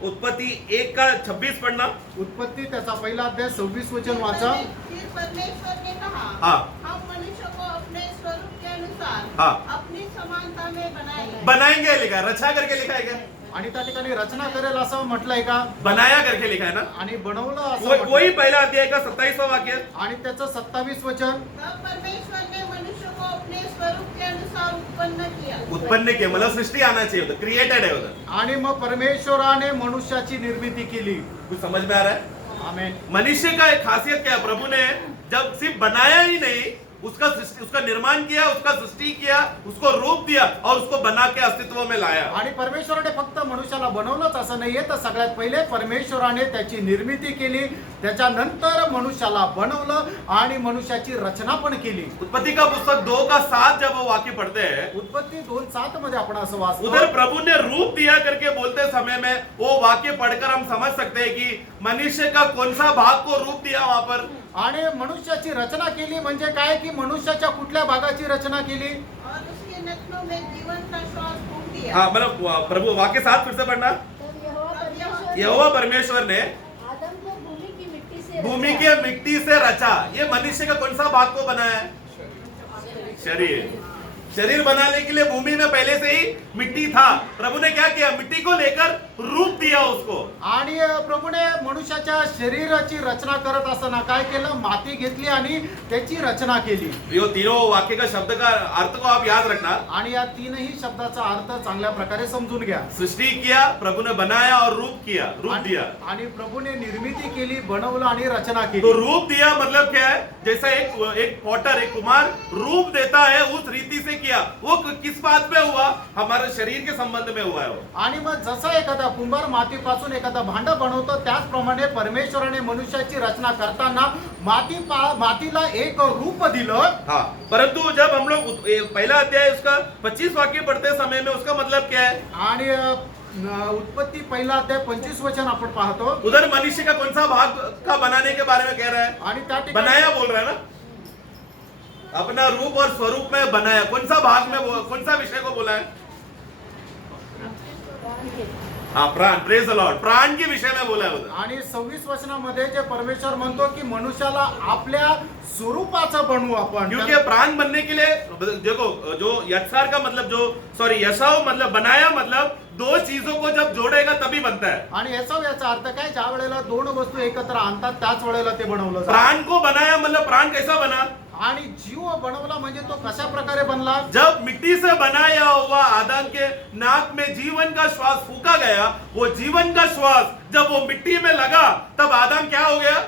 उत्पत्ति 1:26 पढ़ना। उत्पत्ती त्याचा पहिला अध्याय 26 वचन वाचा. फिर परमेश्वर ने कहा, हाँ। हम मनुष्य को अपने स्वरूप के अनुसार हाँ। अपनी समानता में बनाएंगे. बनाएंगे लिखा है, रचा करके लिखा है क्या? आणि त्या ठिकाणी रचना करेल असं म्हटलंय का? बनाया करके लिखा है ना। आणि बनवलं असं म्हटलंय. वही पहला अध्याय का 27वां वाक्य। आणि त्याचं 27 वचन. तब परमेश्वर ने मनुष्य को अपने स्वरूप के अनुसार उत्पन्न किया. उत्पन्न किया मतलब सृष्टि आना चाहिए होता, क्रिएटेड है उधर। आणि मग परमेश्वराने मनुष्याची निर्मिती केली. कुछ समझ में आ रहा है? आमेन. मनुष्य का एक खासियत क्या है? प्रभु ने जब सिर्फ बनाया ही नहीं, उसका निर्माण किया, उसका सृष्टि किया, उसको रूप दिया और उसको बना के अस्तित्व में लाया। आणि परमेश्वराने फक्त मनुष्याला बनवलंच असं नाहीये, तर सगळ्यात पहिले परमेश्वराने त्याची निर्मिती केली, त्याच्यानंतर मनुष्याला बनवलं आणि मनुष्याची रचना पण केली. उत्पत्ति का पुस्तक 2:7 जब वो वाक्य पढ़ते हैं, उत्पत्ती 2:7 मध्ये आपण असं वाचतो. उधर प्रभु ने रूप दिया करके बोलते समय में वो वाक्य पढ़कर हम समझ सकते हैं कि मनुष्य का कौन सा भाग को रूप दिया वहां पर। आणि मनुष्याची रचना केली म्हणजे काय की मनुष्याच्या कुठल्या भागाची रचना केली? और उसके नथनों में जीवन का श्वास फूंक दिया. हाँ मतलब प्रभु वाक्य 7 फिर से पढ़ना। तब यहोवा परमेश्वर ने आदम को भूमि की मिट्टी से भूमि रचा। के मिट्टी से रचा। ये मनुष्य का कौन सा भाग को बनाया है? शरीर। शरीर बनाने के लिए भूमि में पहले से ही मिट्टी था। प्रभु ने क्या किया? मिट्टी को लेकर रूप दिया उसको। आणि प्रभूने मनुष्याच्या शरीराची रचना करत असताना काय केलं? माती घेतली आणि त्याची रचना केली. ये तीनों वाक्य का शब्द का अर्थ को आप याद रखना। आणि या तीनही शब्दाचा अर्थ चांगल्या प्रकारे समजून घ्या. सृष्टि किया, प्रभु ने बनाया और रूप किया, रूप दिया। आणि प्रभूने निर्मिती केली, बनवलं आणि रचना तो केली. रूप दिया मतलब क्या है? जैसा एक पॉटर, एक कुमार रूप देता है, उस रीति से किया। वो किस बात पे हुआ? हमारे शरीर के संबंध में हुआ है वो। आणि मग जसा एखादा कुंभार मातीपासून एखादा भांड बनवतो त्याचप्रमाणे परमेश्वराने मनुष्याची रचना करताना मातीला एक रूप दिलं. हाँ, परंतु जब हम लोग पहला अध्याय उसका 25 वाक्य पढ़ते समय में उसका मतलब क्या है? आणि उत्पत्ती पहिला अध्याय 25 वचन आपण पाहतो. उधर मनुष्य का कौन सा भाग का बनाने के बारे में कह रहा है? आणि त्या ठिकाणी बनाया बोल रहा है ना, अपना रूप और स्वरूप में बनाया। कौन सा भाग में कौन सा विषय को बोला है? हाँ, प्राण। Praise the Lord. प्राण के विषय में बोला है उधर। आणि 26 वचनामध्ये जे परमेश्वर म्हणतो की मनुष्याला आपल्या स्वरूपाचं बनवू आपण. क्योंकि प्राण बनने के लिए देखो, जो यत्सार का मतलब यशाव मतलब बनाया मतलब दो चीजों को जब जोड़ेगा तभी बनता है। आणि याचा अर्थ काय? ज्या वेळेला दोन वस्तू एकत्र आणतात त्याच वेळेला ते बनवलं जातं. प्राण को बनाया मतलब प्राण कैसा बना? आणि जीव बनवला म्हणजे तो कशा प्रकारे बनला? जब मिट्टी से बनाया हुआ आदम के नाक में जीवन का श्वास फूका गया, वो जीवन का श्वास जब वो मिट्टी में लगा तब आदम क्या हो गया?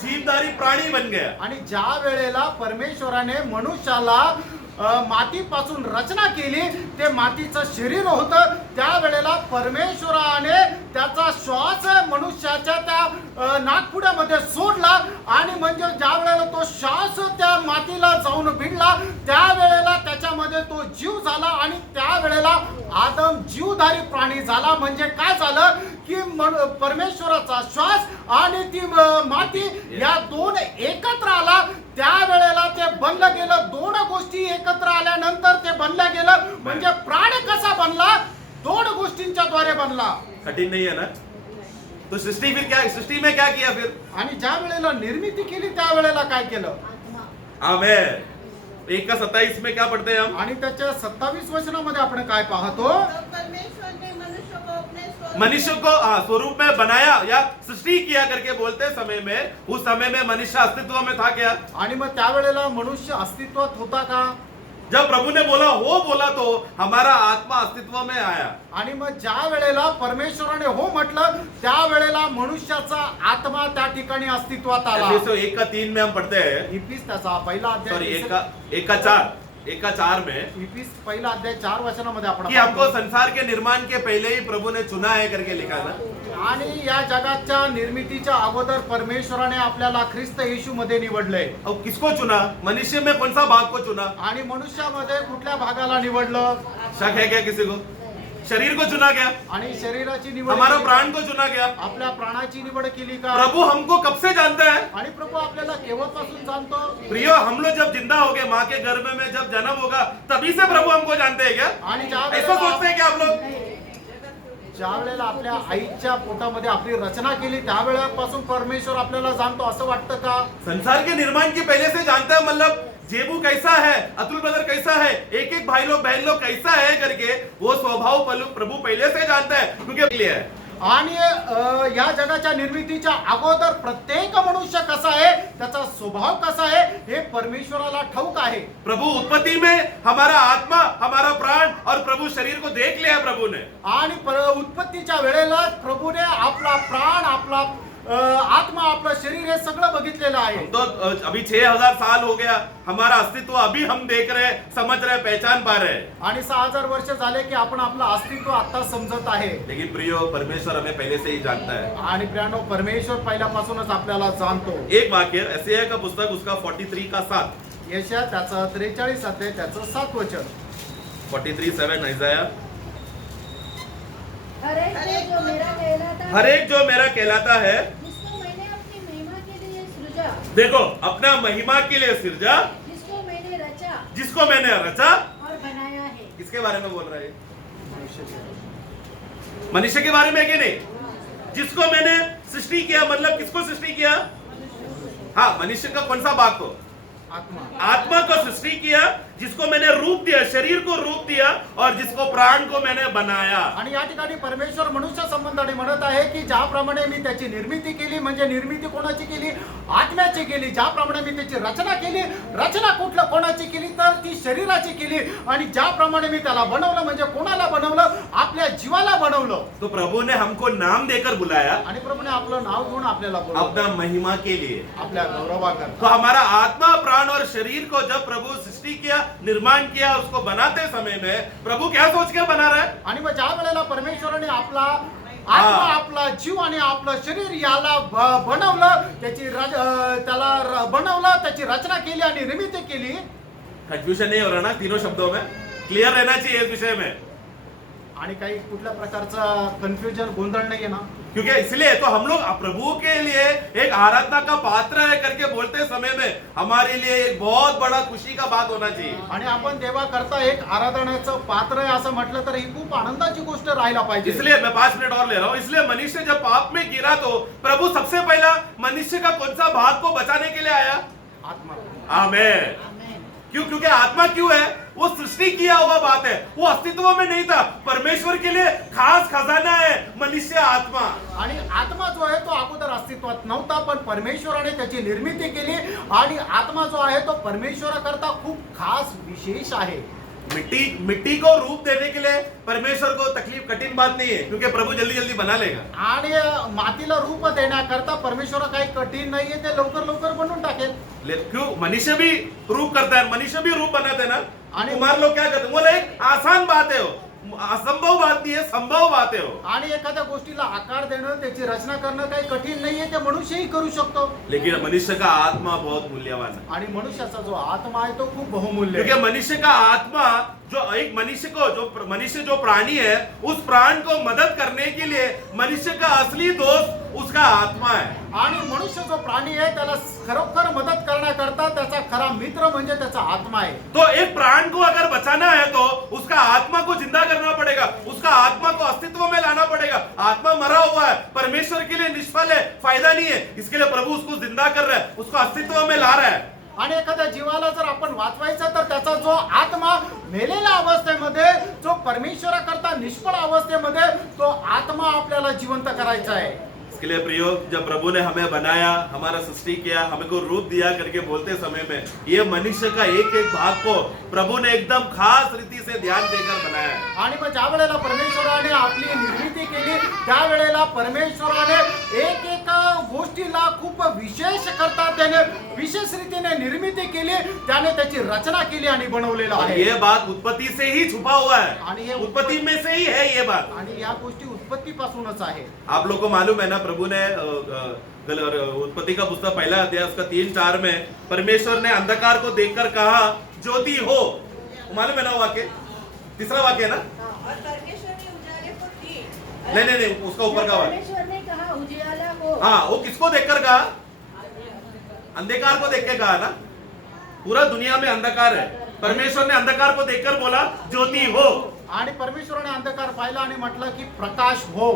जीवधारी प्राणी बन गया। आणि ज्या वेळेला परमेश्वराने मनुष्याला मातीपासून रचना केली, ते मातीचं शरीर होतं, त्या वेळेला परमेश्वराने त्याचा श्वास मनुष्याच्या त्या नाकपुड्यामध्ये सोडला आणि म्हणजे ज्या वेळेला तो श्वास त्या मातीला जाऊन भिडला त्या वेळेला त्याच्यामध्ये तो जीव झाला आणि त्या वेळेला आदम जीवधारी प्राणी झाला. म्हणजे काय झालं की परमेश्वराचा श्वास आणि ती माती या दोन एकत्र आला, त्या वेळेला ते बनलं गेलं. दोन गोष्टी एकत्र आल्यानंतर ते बनलं गेलं. म्हणजे प्राण कसा बनला? दोन गोष्टींच्या द्वारे बनला. कठिन नहीं है ना? तो सृष्टि में क्या किया फिर? आणि ज्या वेळेला निर्मिती केली त्या वेळेला काय केलं? आमेन। 1:27 में क्या पढ़ते हैं हम? आणि त्याच्या 27 वचनामध्ये आपण काय पाहतो? तब परमेश्वर ने मनुष्य को अपने स्वरूप मनुष्य को स्वरूप में बनाया या सृष्टि किया करके बोलते समय में, उस समय में मनुष्य अस्तित्व में था क्या? आणि मग त्यावेळेला मनुष्य अस्तित्वात होता का? जब प्रभु ने बोला हो बोला तो हमारा आत्मा अस्तित्व में आया. आणि मग ज्या वेळेला परमेश्वराने हो म्हटलं त्यावेळेला मनुष्याचा आत्मा त्या ठिकाणी अस्तित्वात आला. एफिसियों 1:3 में हम पढ़ते हैं, इफिस त्याचा पहिला सॉरी अध्याय 1:4 में इफिस पहिला अध्याय 4 वचनामध्ये आपण कि हमको संसार के निर्माण के पहले ही प्रभु ने चुना है करके लिखा है ना. आणि या जगाच्या निर्मितीच्या अगोदर परमेश्वराने आपल्याला ख्रिस्त येशू मध्ये निवडले. अब किसको चुना? मनुष्य में कौन सा भाग को चुना? आणि मनुष्यामध्ये कुठल्या भागाला निवडलं? शक है क्या किसी को? शरीर को चुना गया, आणि शरीराची निवड हमारा केली. प्राण को चुना गया. आपल्या प्राणाची निवड केली का? प्रभु हमको कब से जानता है? आणि प्रभू आपल्याला केव्हापासून जाणतो? प्रियो, हम लोग जब जिंदा हो गए, माँ के गर्भ में जब जन्म होगा, तभी से प्रभु हमको जानते हैं क्या? आणि ज्या ऐसा सोचते हैं क्या आप लोग? ज्या वेळेला आपल्या आईच्या पोटामध्ये आपली रचना केली त्यावेळेपासून परमेश्वर आपल्याला जाणतो असं वाटतं का? संसार के निर्माण के पहले से जानता है. मतलब जेबू कैसा है, अतुल ब्रदर कैसा है, एक एक भाई लोग बहन लोग कैसा है करके वो स्वभाव प्रभु पहले से जानता है, क्योंकि लिए है. आणि या जगाच्या निर्मितीच्या अगोदर प्रत्येक मनुष्य कसा आहे, त्याचा स्वभाव कसा आहे हे परमेश्वराला ठाऊक आहे. प्रभु उत्पत्ति में हमारा आत्मा, हमारा प्राण और प्रभु शरीर को देख लिया प्रभु ने. आणि उत्पत्तीच्या वेळेला प्रभूने आपला प्राण, आपला आत्मा, आपलं शरीर हे सगळं बघितलेलं आहे. तो अभी 6000 साल हो गया, हमारा अस्तित्व अभी हम देख रहे, समझ रहे, पहचान पा रहे. आणि 6000 वर्ष झाले की आपण आपलं अस्तित्व आता समजत आहे. लेकिन प्रियो, परमेश्वर हमें पहले से ही जानता है. आणि प्रियानो, परमेश्वर पहिल्यापासूनच आपल्याला जाणतो. एक वाक्य यशायाह का पुस्तक उसका 43:7. यशया त्याचं 43 अध्याय त्याचं 7 वचन. 43:7 यशायाह. हर एक जो मेरा कहलाता हर एक जो मेरा कहलाता है, जिसको मैंने अपनी महिमा के लिए सृजा, देखो अपना महिमा के लिए सिरजा, जिसको मैंने रचा जिसको मैंने रचा. और बनाया है। किसके बारे में बोल रहा है? मनुष्य के बारे में कि नहीं? जिसको मैंने सृष्टि किया, मतलब किसको सृष्टि किया? हाँ, मनुष्य का कौन सा भाग को? आत्मा. आत्मा को सृष्टि किया, जिसको मैंने रूप दिया, शरीर को रूप दिया, और जिसको प्राण को मैंने बनाया. आणि या ठिकाणी परमेश्वर मनुष्य संबंधाने म्हणत आहे की ज्याप्रमाणे मी त्याची निर्मिती केली, म्हणजे निर्मिती कोणाची केली? आत्म्याची केली. ज्याप्रमाणे मी त्याची रचना केली, रचना कुठलं कोणाची केली? तर ती शरीराची केली. आणि ज्याप्रमाणे मी त्याला बनवलं, म्हणजे कोणाला बनवलं? आपल्या जीवाला बनवलं. तो प्रभु ने हमको नाम देकर बुलाया, आणि प्रभूने आपलं नाव घेऊन आपल्याला बोलवलं, अपना महिमा के लिए. आपल्या तो गौरवाकरता. हमारा आत्मा, प्राण और शरीर को जब प्रभु सृष्टि किया, निर्माण किया, उसको बनाते समय में प्रभु क्या सोच के बना रहा है? आणि मग ज्या वेळेला परमेश्वराने आपला आत्मा, आपला जीव आणि आपलं शरीर याला बनवलं, त्याला बनवलं, त्याची रचना केली आणि निर्मिती केली. कंफ्यूजन नहीं हो रहा ना तीनों शब्दों में? क्लियर रहना चाहिए इस विषय में, आणि काही कुठल्या प्रकारचा कन्फ्युजन, गोंधळ नाहीये ना? क्योंकि इसलिए तो हम लोग प्रभु के लिए एक आराधना का पात्र है करके बोलते समय में हमारे लिए एक बहुत बड़ा खुशी का बात होना चाहिए. आणि आपण देवा करता एक आराधनाचं पात्र आहे असं म्हटलं तर ही खूप आनंदाची गोष्ट राहायला पाहिजे. इसलिए मैं 5 मिनट और ले रहा हूँ. इसलिए मनुष्य जब पाप में गिरा तो प्रभु सबसे पहला मनुष्य का कौन सा भाग को बचाने के लिए आया? आत्मा. आमेन. क्यों? क्योंकि आत्मा क्यों है? वो सृष्टि किया हुआ बात है, वो अस्तित्व में नहीं था. परमेश्वर के लिए खास खजाना है मनुष्य आत्मा. आणि आत्मा जो आहे तो अगोदर अस्तित्वात नव्हता, पण परमेश्वराने त्याची निर्मिती केली. आणि आत्मा जो आहे तो परमेश्वराकरता खूप खास विशेष आहे. मिट्टी को रूप देने के लिए परमेश्वर को तकलीफ कठिन बात नहीं है, क्योंकि प्रभु जल्दी जल्दी बना लेगा. आणि मातीला रूप देण्याकरता परमेश्वर काही कठीण नाहीये, ते लवकर लवकर बनवून टाकेल. क्यों? मनुष्य भी रूप करता है, मनुष्य भी रूप बनाते हैं ना. आणि कुमार लोग क्या करते हैं? बोला एक आसान बात है, वो असंभव बात नहीं है, संभव बात है वो. आणि एखाद्या गोष्टीला आकार देणं, त्याची रचना करणं काही कठीण नाहीये, ते मनुष्यही करू शकतो. लेकिन मनुष्य का आत्मा बहुत मूल्यवान है, आणि मनुष्याचा जो आत्मा आहे तो खूप बहुमूल्य आहे. क्योंकि मनुष्य का आत्मा जो एक मनुष्य जो प्राणी है, उस प्राण को मदद करने के लिए मनुष्य का असली दोस्त उसका आत्मा है. आणि मनुष्य जो प्राणी आहे त्याला खरोखर मदत करण्याकरता त्याचा खरा मित्र म्हणजे त्याचा आत्मा आहे. तो एक प्राण को अगर बचाना है तो उसका आत्मा को जिंदा करना पड़ेगा, उसका आत्मा को अस्तित्व में लाना पड़ेगा. आत्मा मरा हुआ है, परमेश्वर के लिए निष्फल है, फायदा नहीं है. इसके लिए प्रभु उसको जिंदा कर रहा है, उसको अस्तित्व में ला रहा है. आणि एखाद्या जीवाला जर आपण वाचवायचं तर त्याचा जो आत्मा मेलेल्या अवस्थेमध्ये, जो परमेश्वराकरता निष्फळ अवस्थेमध्ये, तो आत्मा आपल्याला जिवंत करायचा आहे. इसके लिए प्रियो, जब प्रभु ने हमें बनाया, हमारा सृष्टि किया, हमें को रूप दिया करके बोलते समय में ये मनुष्य का एक एक भाग को प्रभु ने एकदम खास रीति से ध्यान देकर बनाया है. आणि मग ज्या वेळेला परमेश्वराने आपली निर्मिती केली त्यावेळेला परमेश्वराने एक एक गोष्टीला खूप विशेष करता त्याने विशेष रीतीने निर्मिती केली, त्याने त्याची रचना केली आणि बनवलेला और आहे. ये बात उत्पत्ति से ही छुपा हुआ आणि है, हे उत्पत्ति में से ही है ये बात. आणि या गोष्टी उत्पत्तीपासूनच आहे. आप लोग को मालूम है ना, प्रभु ने उत्पत्ति का पुस्तक पहला अध्याय उसका 3-4 में परमेश्वर ने अंधकार को देखकर कहा ज्योति हो. मालूम है ना वो वाक्य, तीसरा वाक्य है ना? और परमेश्वर ने उजाले को दी. नहीं, उसका ऊपर का वाक्य. परमेश्वर ने कहा उजियाला को। हाँ, वो किसको देखकर कहा? अंधकार को देख के कहा ना. पूरा दुनिया में अंधकार है, परमेश्वर ने अंधकार को देखकर बोला ज्योति हो. आणि परमेश्वराने अंधकार पाहिला आणि म्हटलं की प्रकाश हो.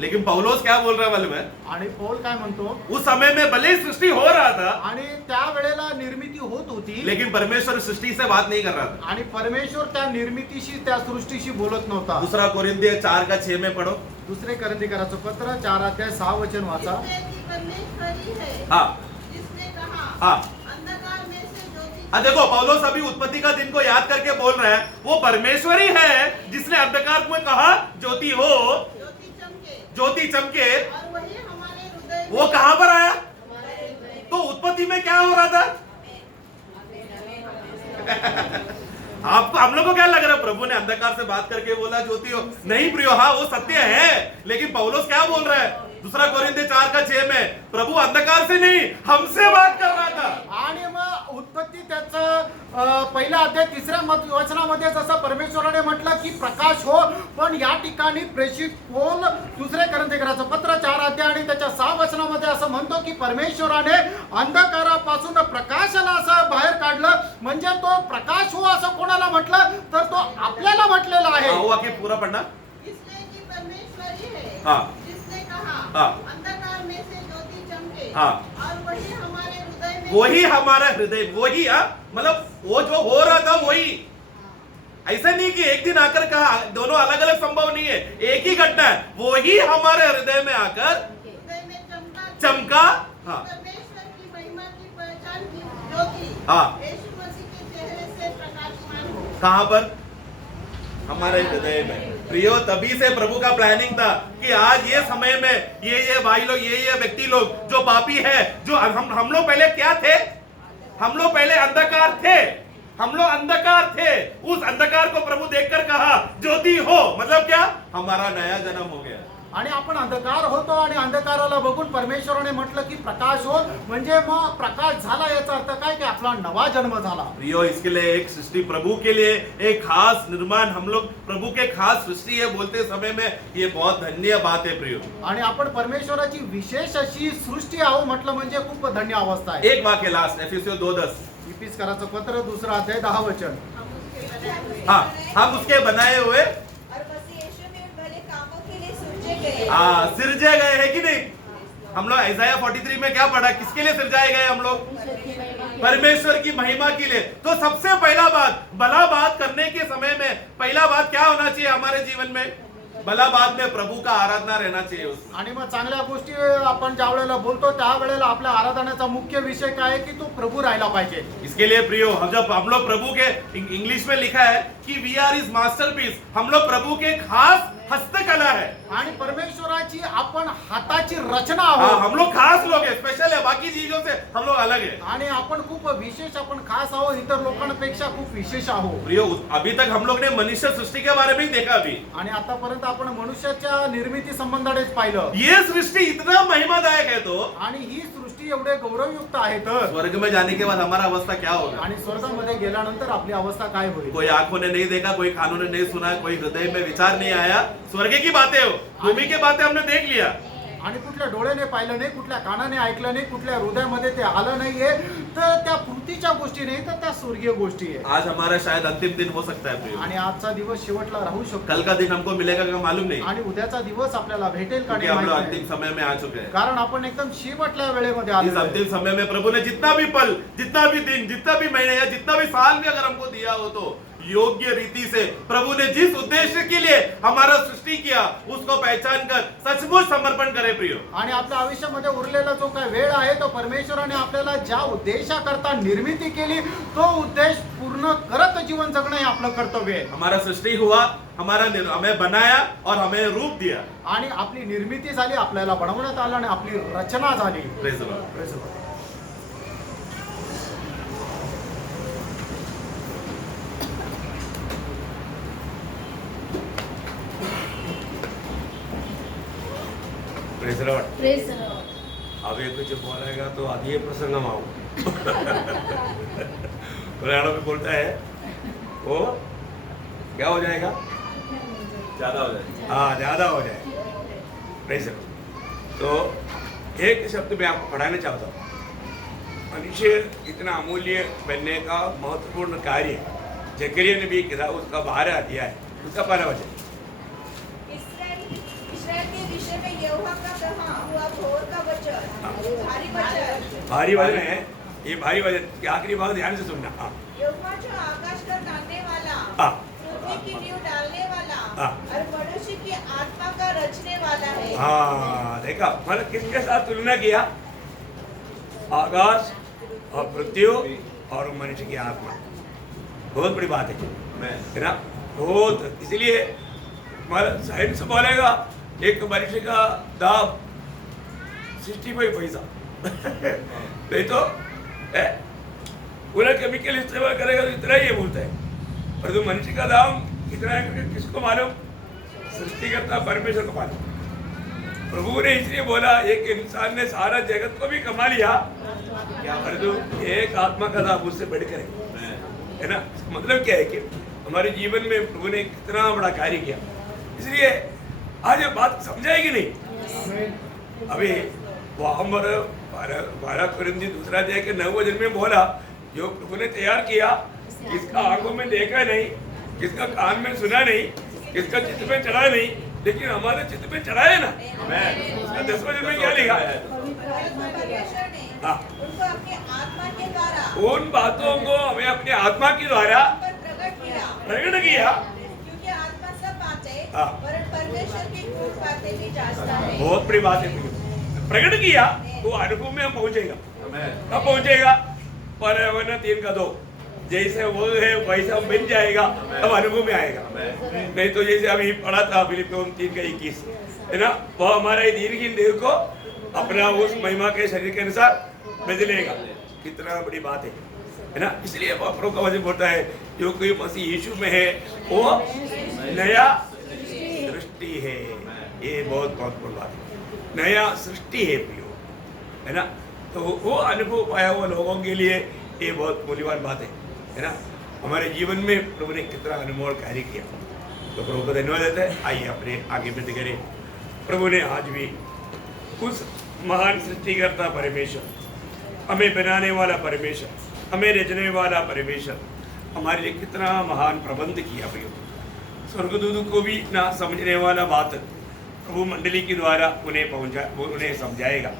लेकिन पौलोस क्या बोल रहा है मालूम है? आणि पौल काय म्हणतो? उस समय में भले ही सृष्टि हो रहा था, आणि त्या वेळेला निर्मिती होत होती, लेकिन परमेश्वर सृष्टि से बात नहीं कर रहा था. आणि परमेश्वर त्या निर्मितीशी, त्या सृष्टीशी बोलत नव्हता. दूसरा कोरिन्थियर 4:6 में पढ़ो. दुसरे करंथीकराचं पत्र 4:6 वाचा. जिसने की परमेश्वरी है, हाँ जिसने कहा हाँ. अंधकार में से ज्योति अब देखो, पौलोस अभी उत्पत्ति का दिन को याद करके बोल रहा है, वो परमेश्वर ही है जिसने अंधकार में कहा ज्योति हो, ज्योति चमके, ज्योति चमके. और वही हमारे हृदय वो कहां पर आया? तो उत्पत्ति में क्या हो रहा था? आपको, हम लोग को क्या लग रहा है? प्रभु ने अंधकार से बात करके बोला ज्योति हो. नहीं प्रियो, हाँ वो सत्य है, लेकिन पौलोस क्या बोल रहा है? दूसरा कोरिन्थियर 4:6 में प्रभु अंधकार से नहीं, हमसे बात कर रहा था. आणि मग उत्पत्ती त्याचं पहिला अध्याय 3ऱ्या वचनामध्ये जसं परमेश्वराने म्हटलं की प्रकाश हो, पण या ठिकाणी प्रेषित पौल दुसरे करंथीकराचं पत्र 4 आणि त्याच्या 6 वचनामध्ये असं म्हणतो की परमेश्वराने अंधकारापासून प्रकाशाला असं बाहेर काढलं. म्हणजे तो प्रकाश हो असं कोणाला म्हटलं तर तो आपल्याला म्हटलेला आहे. वो वाक्य पूरा पढ़ना. इसलिए कि परमेश्वरी है, हाँ. जिसने कहा हाँ. अंधकार में से ज्योति चमके, हाँ. और वही हमारे हृदय में वही हमारा हृदय, वही, मतलब वो जो हो रहा था वही. ऐसा नहीं कि एक दिन आकर कहा, दोनों अलग अलग संभव नहीं है, एक ही घटना है. वही हमारे हृदय में आकर हृदय में चमका. हाँ परमेश्वर की महिमा की पहचान की ज्योति हाँ. यीशु मसीह के चेहरे से प्रकाशमान हो. कहां पर? हमारे हृदय में. प्रियो, तभी से प्रभु का प्लानिंग था कि आज ये समय में ये भाई लोग, ये व्यक्ति लोग जो पापी है, जो हम लोग पहले क्या थे? हम लोग पहले अंधकार थे, हम लोग अंधकार थे. उस अंधकार को प्रभु देखकर कहा ज्योति हो. मतलब क्या? हमारा नया जन्म हो गया. आणि आपण अंधकार होतो आणि अंधकाराला बघून परमेश्वराने म्हटलं की प्रकाश हो, म्हणजे मग प्रकाश झाला. याचा अर्थ काय की आपला नवा जन्म झाला. प्रियो, इसके लिए एक सृष्टि, प्रभु के लिए एक खास निर्माण, हम लोग प्रभु के खास सृष्टि है बोलते समय में ये बहुत धन्य बात है प्रियो. आणि आपण परमेश्वराची विशेष अशी सृष्टी आहो म्हटलं म्हणजे खूप धन्य अवस्था आहे. एक वाक्य लास्ट, एफिसियों 2:10. इफिसकराचं पत्र 2 अध्याय 10 वचन. हाँ, हम उसके बनाए हुए, और मसीह यीशु में उन भले कामों के लिए सूझे गए. हाँ, सिरजे गए हैं कि नहीं? हम लोग इसाया 43 में क्या पढ़ा? किसके लिए सिरजाए गए हम लोग? परमेश्वर की महिमा के लिए. तो सबसे पहला बात, भला बात करने के समय में पहला बात क्या होना चाहिए हमारे जीवन में? भला बात में प्रभु का आराधना रहना चाहिए उसमें. आणि मग चांगल्या गोष्टी आपण ज्या वेळेला बोलतो त्यावेळेला आपल्या आराधनेचा मुख्य विषय काय आहे की तो प्रभू राहिला पाहिजे. इसके लिए प्रियो, हम लोग प्रभु के, इंग्लिश में लिखा है कि वी आर इज मास्टरपीस. हम लोग प्रभु के खास हस्तकला है. आणि परमेश्वराची आपण हाताची रचना हाँ, आहोत. हम लोग खास लोग हैं, स्पेशल है, बाकी चीजों से हम लोग अलग है. आणि आपण खूप विशेष, आपण खास आहोत, इतर लोकांपेक्षा खूप विशेष आहोत. प्रियो, अभी तक हम लोग ने मनुष्य सृष्टि के बारे में ही देखा. अभी आणि आतापर्यंत आपण मनुष्याच्या निर्मिती संबंधानेच पाहिलं. ये सृष्टि इतना महिमादायक है तो आणि ही सृष्टी एवढे गौरवयुक्त आहे तर स्वर्ग में जाने के बाद हमारा अवस्था क्या होगा? आणि स्वर्गामध्ये गेल्यानंतर आपली अवस्था काय होईल? कोई आंखों ने नहीं देखा, कोई कानों ने नहीं सुना, कोई हृदय में विचार नहीं आया. स्वर्ग की बातें हो, भूमि की बातें हमने देख लिया. आणि कुठल्या डोळ्याने पाहिलं नाही, कुठल्या कानाने ऐकलं नाही, कुठल्या हृदयामध्ये ते आलं नाहीये, तर त्या पृथ्वीच्या गोष्टी नाही तर त्या स्वर्गीय गोष्टी आहे. आज हमारा शायद अंतिम दिन हो सकता है प्रियो. आणि आजचा दिवस शेवटला राहू शकतो कल का दिन हमको मिलेगा का मालूम नहीं, आणि उद्याचा दिवस आपल्याला भेटेल का क्योंकि नाही हम लोग माहित अंतिम नाही. समय में आ चुके हैं. कारण आपण एकदम शेवटल्या वेळेमध्ये इस आलो अंतिम समय में प्रभु ने जितना भी पल, जितना भी दिन, जितना भी महीने या जितना भी साल भी अगर हमको दिया हो तो योग्य रीति से प्रभु ने जिस उद्देश्य के लिए हमारा सृष्टि किया उसको पहचान कर सचमुच समर्पण करे प्रियो. आणि आपल्या आयुष्यामध्ये उरलेला जो काय वेळ आहे तो परमेश्वराने आपल्याला ज्या उद्देशाकरता निर्मिती केली तो उद्देश पूर्ण करत जीवन जगणं हे आपलं कर्तव्य आहे. हमारा सृष्टि हुआ, हमें बनाया और हमें रूप दिया. आणि आपली निर्मिती झाली, आपल्याला बनवण्यात आलं आणि आपली रचना झाली. Praise the Lord. Praise the Lord. Praise Lord. Praise the Lord. अभी कुछ बोलेगा तो आधी ये प्रसंग हम आओ. पुराणों में बोलता है वो क्या हो जाएगा, ज्यादा हो जाए. हाँ ज़्यादा हो जाए. Praise Lord. तो एक शब्द मैं आपको पढ़ाना चाहता हूँ. मनुष्य इतना अमूल्य बनने का महत्वपूर्ण कार्य जकरिया ने भी किया, उसका 12 अध्याय है, उसका 12 वचन. इस्राएल के विषय में यहोवा का कहा हुआ घोर का वचन, भारी वचन. भारी वचन है ये. भारी वचन के आखिरी भाग ध्यान से सुनना. हाँ यहोवा जो आकाश का डालने वाला, हाँ पृथ्वी की नींव डालने वाला हाँ. और मनुष्य की आत्मा का रचने वाला है. हाँ देखा, मतलब किसके साथ तुलना किया, आकाश और पृथ्वी और मनुष्य की आत्मा. बहुत बड़ी बात है ना. बहुत, इसलिए साइंस बोलेगा एक मनुष्य का दाम 65 पैसा. नहीं तो पूरा केमिकल इस्तेमाल करेगा तो इतना ही बोलता है. परंतु मनुष्य का दाम कितना है किसको मालूम, सृष्टिकर्ता परमेश्वर को मालूम. प्रभु ने इसलिए बोला एक इंसान ने सारा जगत को भी कमा लिया, परंतु एक आत्मा का दाम उससे बढ़कर है ना. इसका मतलब क्या है कि हमारे जीवन में प्रभु ने कितना बड़ा कार्य किया. इसलिए आज ये बात समझाएगी नहीं. अभी वहां पर 12 कुरिन्थी दूसरा अध्याय के 9 वचन में बोला जो प्रभु ने तैयार किया, किसका आंखों में देखा नहीं, किसका कान में सुना नहीं, किसका चित्त में चढ़ा नहीं, लेकिन हमारे चित्त में चढ़ा है ना. उसका 10 वचन में क्या लिखा है, परमेश्वर ने हाँ. उनको अपनी आत्मा के द्वारा उन बातों को हमें अपने आत्मा के द्वारा पर प्रकट किया. क्योंकि आत्मा सब बातें हाँ. परमेश्वर की गूढ़ बातें भी जांचता है. बहुत बड़ी बात है. प्रकट किया तो अनुभव में हम पहुंचेगा. कब पहुंचेगा, पर 3 का 2 जैसे वो है वैसा बन जाएगा तब अनुभव में आएगा. नहीं तो जैसे अभी पढ़ा था फिलिपियों 3 का 21 है ना, वो हमारे दीर्घहीन देह को अपना उस महिमा के शरीर के अनुसार बदलेगा. कितना बड़ी बात है ना. इसलिए प्रभु का वचन बोलता है जो कोई मसीह यीशु में है वो नया सृष्टि है. ये बहुत महत्वपूर्ण बात है. नया सृष्टि है प्रियो, है ना. तो वो अनुभव पाया हुआ लोगों के लिए ये बहुत मूल्यवान बात है ना. हमारे जीवन में प्रभु ने कितना अनमोल कार्य किया, तो प्रभु को धन्यवाद देते हैं. आइए अपने आगे वृद्धि करें. प्रभु ने आज भी उस महान सृष्टिकर्ता परमेश्वर, हमें बनाने वाला परमेश्वर, हमें रचने वाला परमेश्वर हमारे लिए कितना महान प्रबंध किया प्रियो. स्वर्गदूत को भी ना समझने वाला बात प्रभु मंडली के द्वारा उन्हें समझाएगा.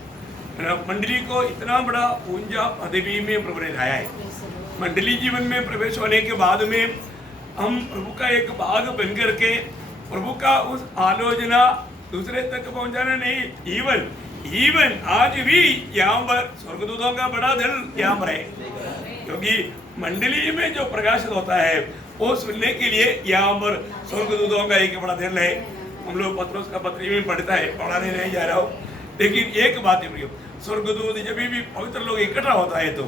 मंडली को इतना बड़ा ऊंचा पदवी में प्रभु ने लाया है. मंडली जीवन में प्रवेश होने के बाद में हम प्रभु का एक भाग बन करके प्रभु का उस आलोचना दूसरे तक पहुंचाना नहीं. इवन आज भी यहाँ पर स्वर्गदूतों का बड़ा दल यहाँ पर है, क्योंकि मंडली में जो प्रकाशित होता है वो सुनने के लिए यहाँ पर स्वर्गदूतों का एक बड़ा दल है. हम लोग पत्रोस का पत्री में पढ़ता है, पढ़ाने नहीं जा रहा हूँ, लेकिन एक बात है प्रियो, स्वर्गदूत जब भी पवित्र लोग इकट्ठा होता है तो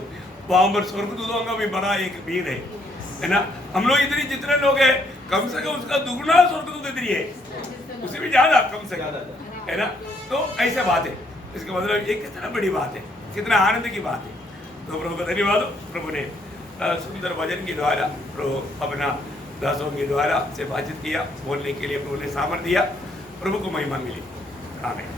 वहाँ पर स्वर्गदूतों का भी बड़ा एक भीड़ है ना. हम लोग इतने जितने लोग हैं कम से कम उसका दुगुना स्वर्गदूत इतनी है, उससे भी ज्यादा कम से कम, है ना. तो ऐसा बात है. इसका मतलब ये कितना बड़ी बात है, कितना आनंद की बात है. तो प्रभु का धन्यवाद. प्रभु ने सुंदर वचन के द्वारा प्रभु अपना दासों के द्वारा से बातचीत किया, बोलने के लिए प्रभु ने सामर्थ्य दिया. प्रभु को महिमा मिली. आमीन.